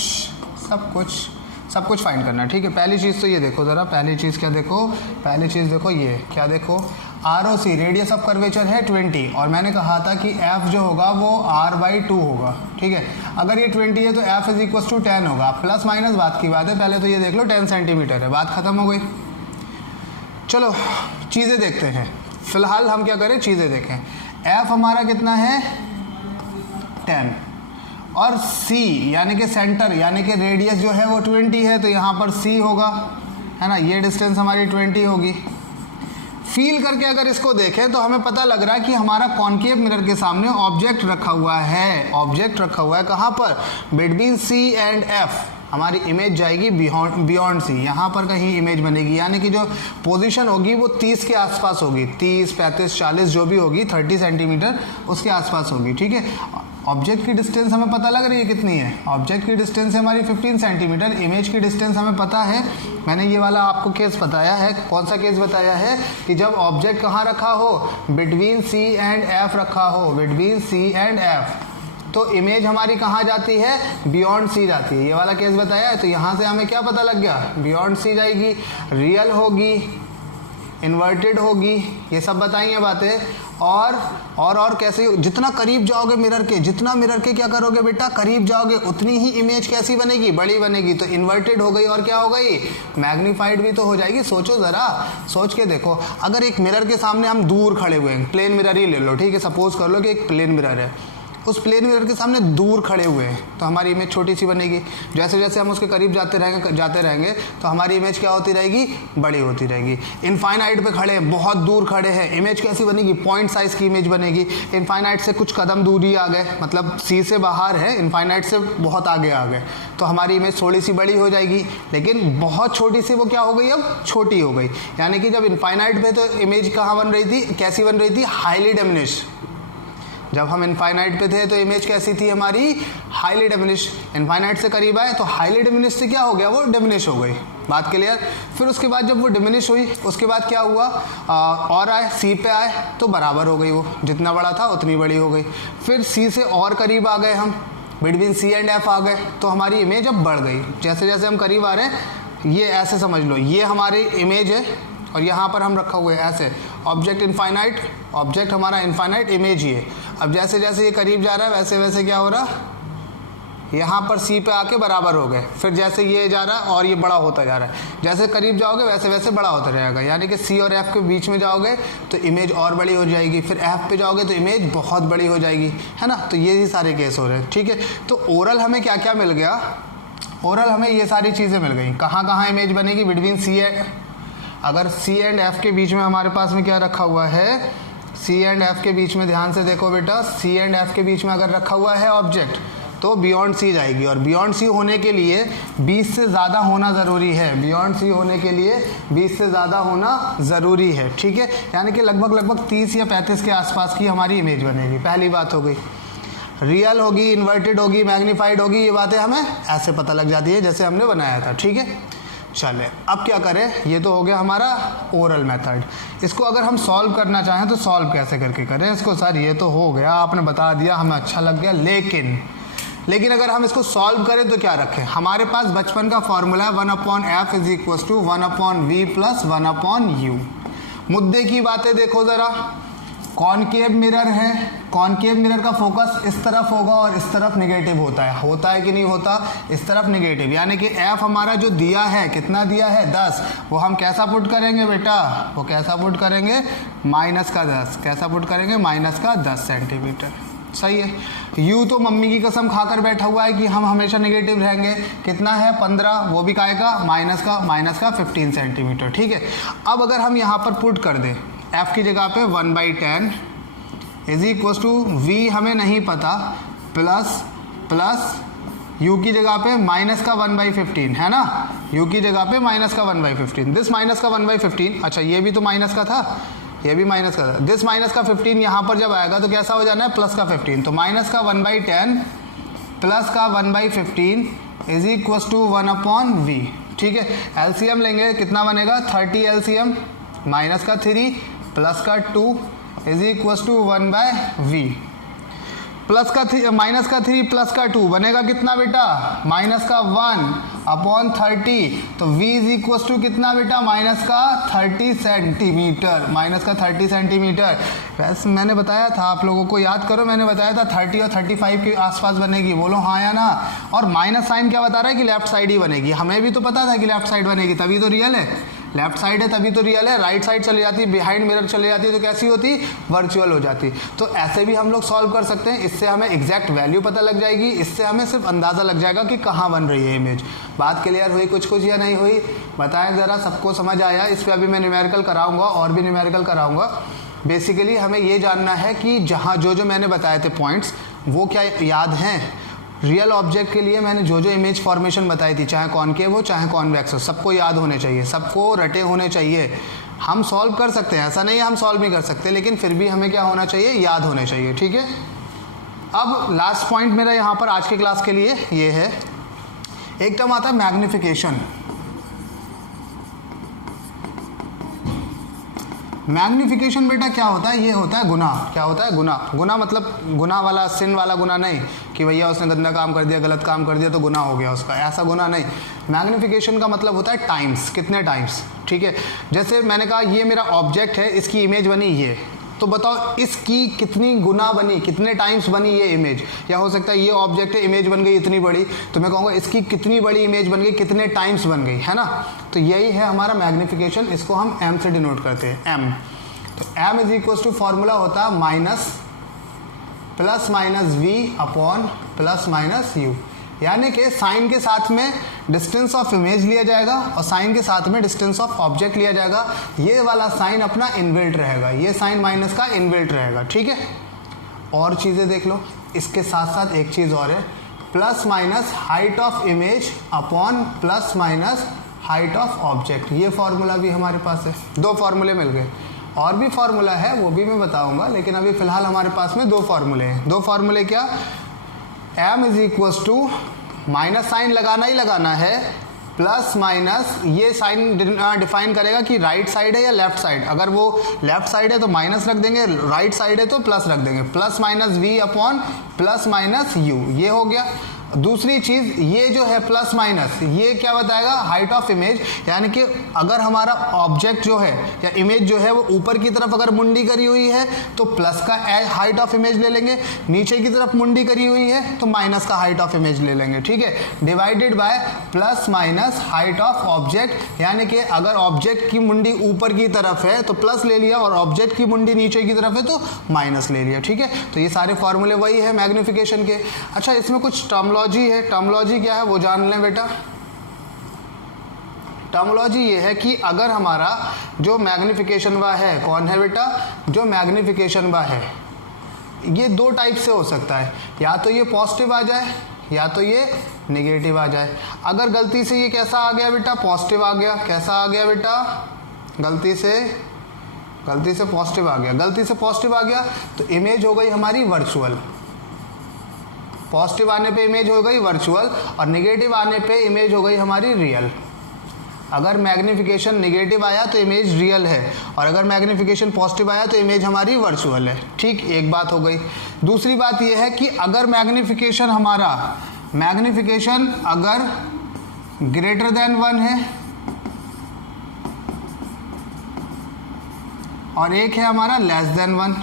सब कुछ फाइंड करना है, ठीक है। पहली चीज़ तो ये देखो ज़रा, पहली चीज़ क्या देखो, पहली चीज़ देखो, ये क्या देखो, ROC रेडियस ऑफ कर्वेचर है 20, और मैंने कहा था कि F जो होगा वो R/2 होगा, ठीक है। अगर ये 20 है तो F इज इक्वल टू 10 होगा, प्लस माइनस बात की बात है। पहले तो ये देख लो 10 सेंटीमीटर है, बात खत्म हो गई। चलो चीज़ें देखते हैं, फिलहाल हम क्या करें, चीज़ें देखें। F हमारा कितना है, 10, और C यानी कि सेंटर यानी कि रेडियस जो है वो 20 है, तो यहाँ पर C होगा, है ना। ये डिस्टेंस हमारी 20 होगी। फील करके अगर इसको देखें तो हमें पता लग रहा है कि हमारा कॉनकेव मिरर के सामने ऑब्जेक्ट रखा हुआ है, ऑब्जेक्ट रखा हुआ है कहाँ पर, बिटवीन C एंड F, हमारी इमेज जाएगी बियॉन्ड सी, यहाँ पर कहीं इमेज बनेगी, यानी कि जो पोजीशन होगी वो 30 के आसपास होगी, 30, 35, 40 जो भी होगी, 30 सेंटीमीटर उसके आसपास होगी, ठीक है। ऑब्जेक्ट की डिस्टेंस हमें पता लग रही है कितनी है, ऑब्जेक्ट की डिस्टेंस है हमारी 15 सेंटीमीटर, इमेज की डिस्टेंस हमें पता है, मैंने ये वाला आपको केस बताया है। कौन सा केस बताया है कि जब ऑब्जेक्ट कहाँ रखा हो, बिटवीन सी एंड एफ रखा हो, बिटवीन सी एंड एफ, तो इमेज हमारी कहाँ जाती है, बियॉन्ड सी जाती है, ये वाला केस बताया है। तो यहाँ से हमें क्या पता लग गया, बियॉन्ड सी जाएगी, रियल होगी, इन्वर्टेड होगी, ये सब बताई हैं बातें। और कैसे, जितना करीब जाओगे मिरर के, जितना मिरर के क्या करोगे बेटा, करीब जाओगे, उतनी ही इमेज कैसी बनेगी, बड़ी बनेगी। तो इन्वर्टेड हो गई और क्या हो गई, मैग्नीफाइड भी तो हो जाएगी। सोचो ज़रा, सोच के देखो, अगर एक मिरर के सामने हम दूर खड़े हुए हैं, प्लेन मिरर ही ले लो, ठीक है, सपोज कर लो कि एक प्लेन मिरर है, उस प्लेन मिरर के सामने दूर खड़े हुए हैं, तो हमारी इमेज छोटी सी बनेगी। जैसे जैसे हम उसके करीब जाते रहेंगे तो हमारी इमेज क्या होती रहेगी, बड़ी होती रहेगी। इनफाइनाइट पे खड़े हैं, बहुत दूर खड़े हैं, इमेज कैसी बनेगी, पॉइंट साइज की इमेज बनेगी। इनफाइनाइट से कुछ कदम दूरी आ गए, मतलब सी से बाहर है, इनफाइनाइट से बहुत आगे आ गए, तो हमारी इमेज थोड़ी सी बड़ी हो जाएगी। लेकिन बहुत छोटी सी वो क्या हो गई, अब छोटी हो गई। यानी कि जब इनफाइनाइट पे तो इमेज कहाँ बन रही थी, कैसी बन रही थी, हाईली डिमिनिश्ड। जब हम इनफाइनाइट पे थे तो इमेज कैसी थी हमारी, हाईली डिमिनिश। इनफाइनाइट से करीब आए तो हाईली डिमिनिश से क्या हो गया, वो डिमिनिश हो गई। बात क्लियर। फिर उसके बाद जब वो डिमिनिश हुई, उसके बाद क्या हुआ, और आए सी पे आए तो बराबर हो गई, वो जितना बड़ा था उतनी बड़ी हो गई। फिर सी से और करीब आ गए हम, बिटवीन सी एंड एफ आ गए, तो हमारी इमेज अब बढ़ गई। जैसे जैसे हम करीब आ रहे हैं, ये ऐसे समझ लो, ये हमारी इमेज है और यहाँ पर हम रखा हुआ है ऐसे, ऑब्जेक्ट इनफाइनाइट, ऑब्जेक्ट हमारा इनफाइनाइट, इमेज ही है। अब जैसे जैसे ये करीब जा रहा है वैसे वैसे क्या हो रहा, यहाँ पर सी पे आके बराबर हो गए। फिर जैसे ये जा रहा है और ये बड़ा होता जा रहा है, जैसे करीब जाओगे वैसे वैसे बड़ा होता रहेगा। यानी कि सी और एफ के बीच में जाओगे तो इमेज और बड़ी हो जाएगी, फिर एफ पे जाओगे तो इमेज बहुत बड़ी हो जाएगी, है ना। तो ये ही सारे केस हो रहे हैं, ठीक है। तो ओरल हमें क्या क्या मिल गया, ओरल हमें ये सारी चीज़ें मिल गई। कहाँ कहाँ इमेज बनेगी, बिटवीन सी एंड, अगर सी एंड एफ के बीच में हमारे पास में क्या रखा हुआ है, सी एंड एफ के बीच में, ध्यान से देखो बेटा, सी एंड एफ के बीच में अगर रखा हुआ है ऑब्जेक्ट तो बियॉन्ड सी जाएगी। और बियॉन्ड सी होने के लिए 20 से ज़्यादा होना ज़रूरी है, बियॉन्ड सी होने के लिए 20 से ज़्यादा होना ज़रूरी है, ठीक है। यानी कि लगभग 30 या 35 के आसपास की हमारी इमेज बनेगी। पहली बात हो गई। रियल होगी, इन्वर्टेड होगी, मैग्नीफाइड होगी, ये बातें हमें ऐसे पता लग जाती है जैसे हमने बनाया था, ठीक है। चले अब क्या करें, ये तो हो गया हमारा ओरल मेथड। इसको अगर हम सॉल्व करना चाहें तो सॉल्व कैसे करके करें इसको। सर ये तो हो गया, आपने बता दिया, हमें अच्छा लग गया, लेकिन अगर हम इसको सॉल्व करें तो क्या रखें। हमारे पास बचपन का फॉर्मूला है 1/f = 1/v + 1/u। मुद्दे की बातें देखो ज़रा, कॉनकेव मिरर है, कॉनकेव मिरर का फोकस इस तरफ होगा और इस तरफ नेगेटिव होता है कि नहीं होता, इस तरफ नेगेटिव। यानी कि एफ हमारा जो दिया है, कितना दिया है, 10, वो हम कैसा पुट करेंगे बेटा, वो कैसा पुट करेंगे, -10। कैसा पुट करेंगे, -10 सेंटीमीटर। सही है। यू तो मम्मी की कसम खाकर बैठा हुआ है कि हम हमेशा नेगेटिव रहेंगे। कितना है, 15, वो भी काहे का, माइनस का 15 सेंटीमीटर, ठीक है। अब अगर हम यहाँ पर पुट कर दें f की जगह पे 1/10 = v हमें नहीं पता, प्लस u की जगह पे -1/15 है ना, u की जगह पे -1/15, दिस -1/15, अच्छा ये भी तो माइनस का था, ये भी माइनस का था, दिस -15 यहाँ पर जब आएगा तो कैसा हो जाना है, +15। तो -1/10 +1/15 = 1/v, ठीक है। एलसीएम लेंगे, कितना बनेगा, 30 एलसीएम, -3 +2 = 1/v, -3 +2 बनेगा कितना बेटा, -1/30। तो v = कितना बेटा, -30 सेंटीमीटर, -30 सेंटीमीटर। वैसे मैंने बताया था, आप लोगों को याद करो, मैंने बताया था 30 और 35 के आसपास बनेगी, बोलो हाँ या ना। और माइनस साइन क्या बता रहा है कि लेफ्ट साइड ही बनेगी, हमें भी तो पता था कि लेफ्ट साइड बनेगी, तभी तो रियल है, लेफ्ट साइड है तभी तो रियल है। राइट साइड चली जाती, बिहाइंड मिरर चली जाती तो कैसी होती, वर्चुअल हो जाती। तो ऐसे भी हम लोग सॉल्व कर सकते हैं, इससे हमें एग्जैक्ट वैल्यू पता लग जाएगी, इससे हमें सिर्फ अंदाज़ा लग जाएगा कि कहाँ बन रही है इमेज। बात क्लियर हुई कुछ या नहीं हुई, बताएं ज़रा, सबको समझ आया। इस पर अभी मैं न्यूमेरिकल कराऊंगा और भी न्यूमेरिकल कराऊंगा। बेसिकली हमें ये जानना है कि जहाँ जो मैंने बताए थे पॉइंट्स, वो क्या याद हैं, रियल ऑब्जेक्ट के लिए मैंने जो जो इमेज फॉर्मेशन बताई थी, चाहे कॉनकेव हो चाहे कॉन्वेक्स हो, सबको याद होने चाहिए, सबको रटे होने चाहिए। हम सॉल्व कर सकते हैं, ऐसा नहीं है हम सॉल्व नहीं कर सकते, लेकिन फिर भी हमें क्या होना चाहिए, याद होने चाहिए, ठीक है। अब लास्ट पॉइंट मेरा यहाँ पर आज के क्लास के लिए ये है, एक टर्म आता है मैग्निफिकेशन। मैग्निफिकेशन बेटा क्या होता है, ये होता है गुना। क्या होता है, गुना। गुना मतलब गुना वाला, सिन वाला गुना नहीं कि भैया उसने गंदा काम कर दिया, गलत काम कर दिया तो गुना हो गया उसका, ऐसा गुना नहीं। मैग्निफिकेशन का मतलब होता है टाइम्स, कितने टाइम्स, ठीक है। जैसे मैंने कहा ये मेरा ऑब्जेक्ट है, इसकी इमेज बनी ये, तो बताओ इसकी कितनी गुना बनी, कितने टाइम्स बनी ये इमेज। या हो सकता है ये ऑब्जेक्ट है, इमेज बन गई इतनी बड़ी, तो मैं कहूँगा इसकी कितनी बड़ी इमेज बन गई, कितने टाइम्स बन गई, है ना। तो यही है हमारा मैग्निफिकेशन, इसको हम m से डिनोट करते हैं, m। तो m is equal to formula होता है minus plus minus v upon plus minus u, यानी कि साइन के साथ में डिस्टेंस ऑफ इमेज लिया जाएगा और साइन के साथ में डिस्टेंस ऑफ ऑब्जेक्ट लिया जाएगा। ये वाला साइन अपना इनबिल्ट रहेगा, ये साइन माइनस का इनबिल्ट रहेगा, ठीक है। और चीज़ें देख लो, इसके साथ साथ एक चीज़ और है, plus minus height of image upon plus minus height of object. ये फॉर्मूला भी हमारे पास है, दो फार्मूले मिल गए। और भी फार्मूला है वो भी मैं बताऊंगा, लेकिन अभी फिलहाल हमारे पास में दो फार्मूले हैं। दो फार्मूले क्या, m is equal to minus sign लगाना ही लगाना है, प्लस माइनस ये साइन डिफाइन करेगा कि राइट साइड है या लेफ्ट साइड। अगर वो लेफ्ट साइड है तो माइनस रख देंगे, राइट साइड है तो प्लस रख देंगे। Plus minus v upon plus minus u, ये हो गया। दूसरी चीज़ ये जो है प्लस माइनस, ये क्या बताएगा, हाइट ऑफ इमेज, यानी कि अगर हमारा ऑब्जेक्ट जो है या इमेज जो है वो ऊपर की तरफ अगर मुंडी करी हुई है तो प्लस का हाइट ऑफ इमेज ले लेंगे, नीचे की तरफ मुंडी करी हुई है तो माइनस का हाइट ऑफ इमेज ले लेंगे, ठीक है। Divided by plus minus height of object, यानी कि अगर ऑब्जेक्ट की मुंडी ऊपर की तरफ है तो प्लस ले लिया और ऑब्जेक्ट की मुंडी नीचे की तरफ है तो माइनस ले लिया, ठीक है। तो ये सारे फॉर्मूले वही है मैग्निफिकेशन के। अच्छा, इसमें कुछ टर्मोलॉजी है, टर्मोलॉजी क्या है वो जान लें बेटा। टर्मोलॉजी ये है कि अगर हमारा जो मैग्निफिकेशन वा है, कौन है बेटा, जो मैग्निफिकेशन वा है, ये दो टाइप से हो सकता है, या तो ये पॉजिटिव आ जाए या तो ये नेगेटिव आ जाए। अगर गलती से ये कैसा आ गया बेटा, पॉजिटिव आ गया, कैसा आ गया बेटा, गलती से पॉजिटिव आ गया, गलती से पॉजिटिव आ गया तो इमेज हो गई हमारी वर्चुअल। पॉजिटिव आने पे इमेज हो गई वर्चुअल और नेगेटिव आने पे इमेज हो गई हमारी रियल। अगर मैग्निफिकेशन नेगेटिव आया तो इमेज रियल है और अगर मैग्निफिकेशन पॉजिटिव आया तो इमेज हमारी वर्चुअल है, ठीक, एक बात हो गई। दूसरी बात यह है कि अगर मैग्निफिकेशन अगर ग्रेटर देन 1 है और एक है हमारा लेस देन 1,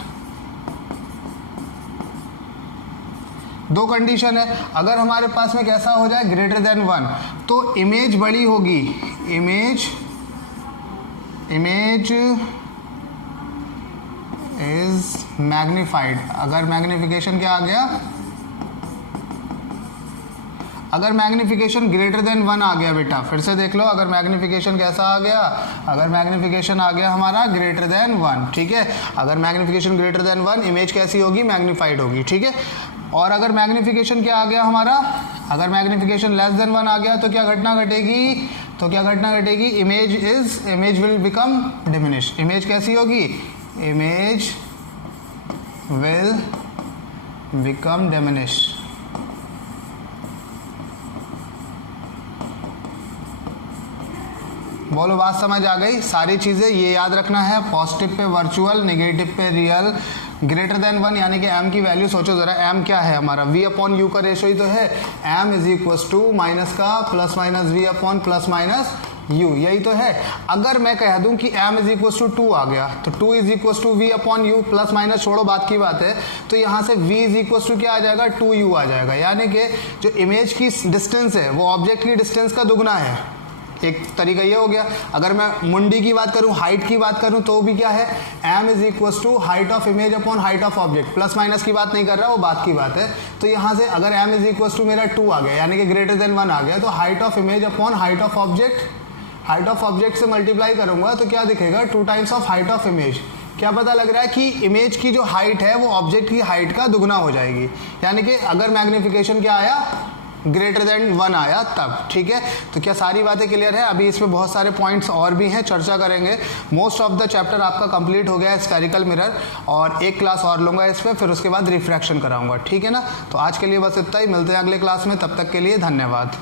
दो कंडीशन है। अगर हमारे पास में कैसा हो जाए, ग्रेटर देन 1, तो इमेज बड़ी होगी, इमेज इज मैग्निफाइड। अगर मैग्निफिकेशन क्या आ गया, अगर मैग्निफिकेशन ग्रेटर देन 1 आ गया बेटा, फिर से देख लो, अगर मैग्निफिकेशन कैसा आ गया, अगर मैग्निफिकेशन आ गया हमारा ग्रेटर देन 1, ठीक है। अगर मैग्निफिकेशन ग्रेटर देन 1, इमेज कैसी होगी, मैग्निफाइड होगी, ठीक है। और अगर मैग्निफिकेशन क्या आ गया हमारा, अगर मैग्निफिकेशन लेस देन 1 आ गया तो क्या घटना घटेगी, image will become diminish. Image कैसी होगी, इमेज विल बिकम डिमिनिश। बोलो, बात समझ आ गई। सारी चीज़ें ये याद रखना है, पॉजिटिव पे वर्चुअल, नेगेटिव पे रियल, ग्रेटर देन 1 यानी कि m की वैल्यू सोचो ज़रा, m क्या है हमारा, v अपॉन u का रेशो ही तो है। m is equal to minus का plus minus v upon plus minus u, यही तो है। अगर मैं कह दूं कि m इज इक्वल टू 2 आ गया तो 2 is equal to v upon u, plus minus छोड़ो बात की बात है, तो यहाँ से v इज इक्वल टू क्या आ जाएगा, 2u आ जाएगा। यानी कि जो इमेज की डिस्टेंस है वो ऑब्जेक्ट की डिस्टेंस का दुगना है। एक तरीका ये हो गया। अगर मैं मुंडी की बात करूं, हाइट की बात करूं, तो भी क्या है, m is equal to height of image upon height of object. Plus minus की बात नहीं कर रहा, वो बात की बात है। तो यहाँ से अगर m इज इक्वल टू मेरा 2 आ गया यानी कि ग्रेटर देन 1 आ गया, तो height of image upon height of object से मल्टीप्लाई करूंगा तो क्या दिखेगा, 2 times of height of image. क्या पता लग रहा है कि इमेज की जो हाइट है वो ऑब्जेक्ट की हाइट का दुगना हो जाएगी, यानी कि अगर मैग्नीफिकेशन क्या आया, ग्रेटर देन 1 आया तब। ठीक है, तो क्या सारी बातें क्लियर है? अभी इसमें बहुत सारे पॉइंट्स और भी हैं, चर्चा करेंगे। मोस्ट ऑफ द चैप्टर आपका कंप्लीट हो गया है स्फेरिकल मिरर, और एक क्लास और लूँगा इस पर, फिर उसके बाद रिफ्रैक्शन कराऊंगा। ठीक है ना, तो आज के लिए बस इतना ही, मिलते हैं अगले क्लास में, तब तक के लिए धन्यवाद।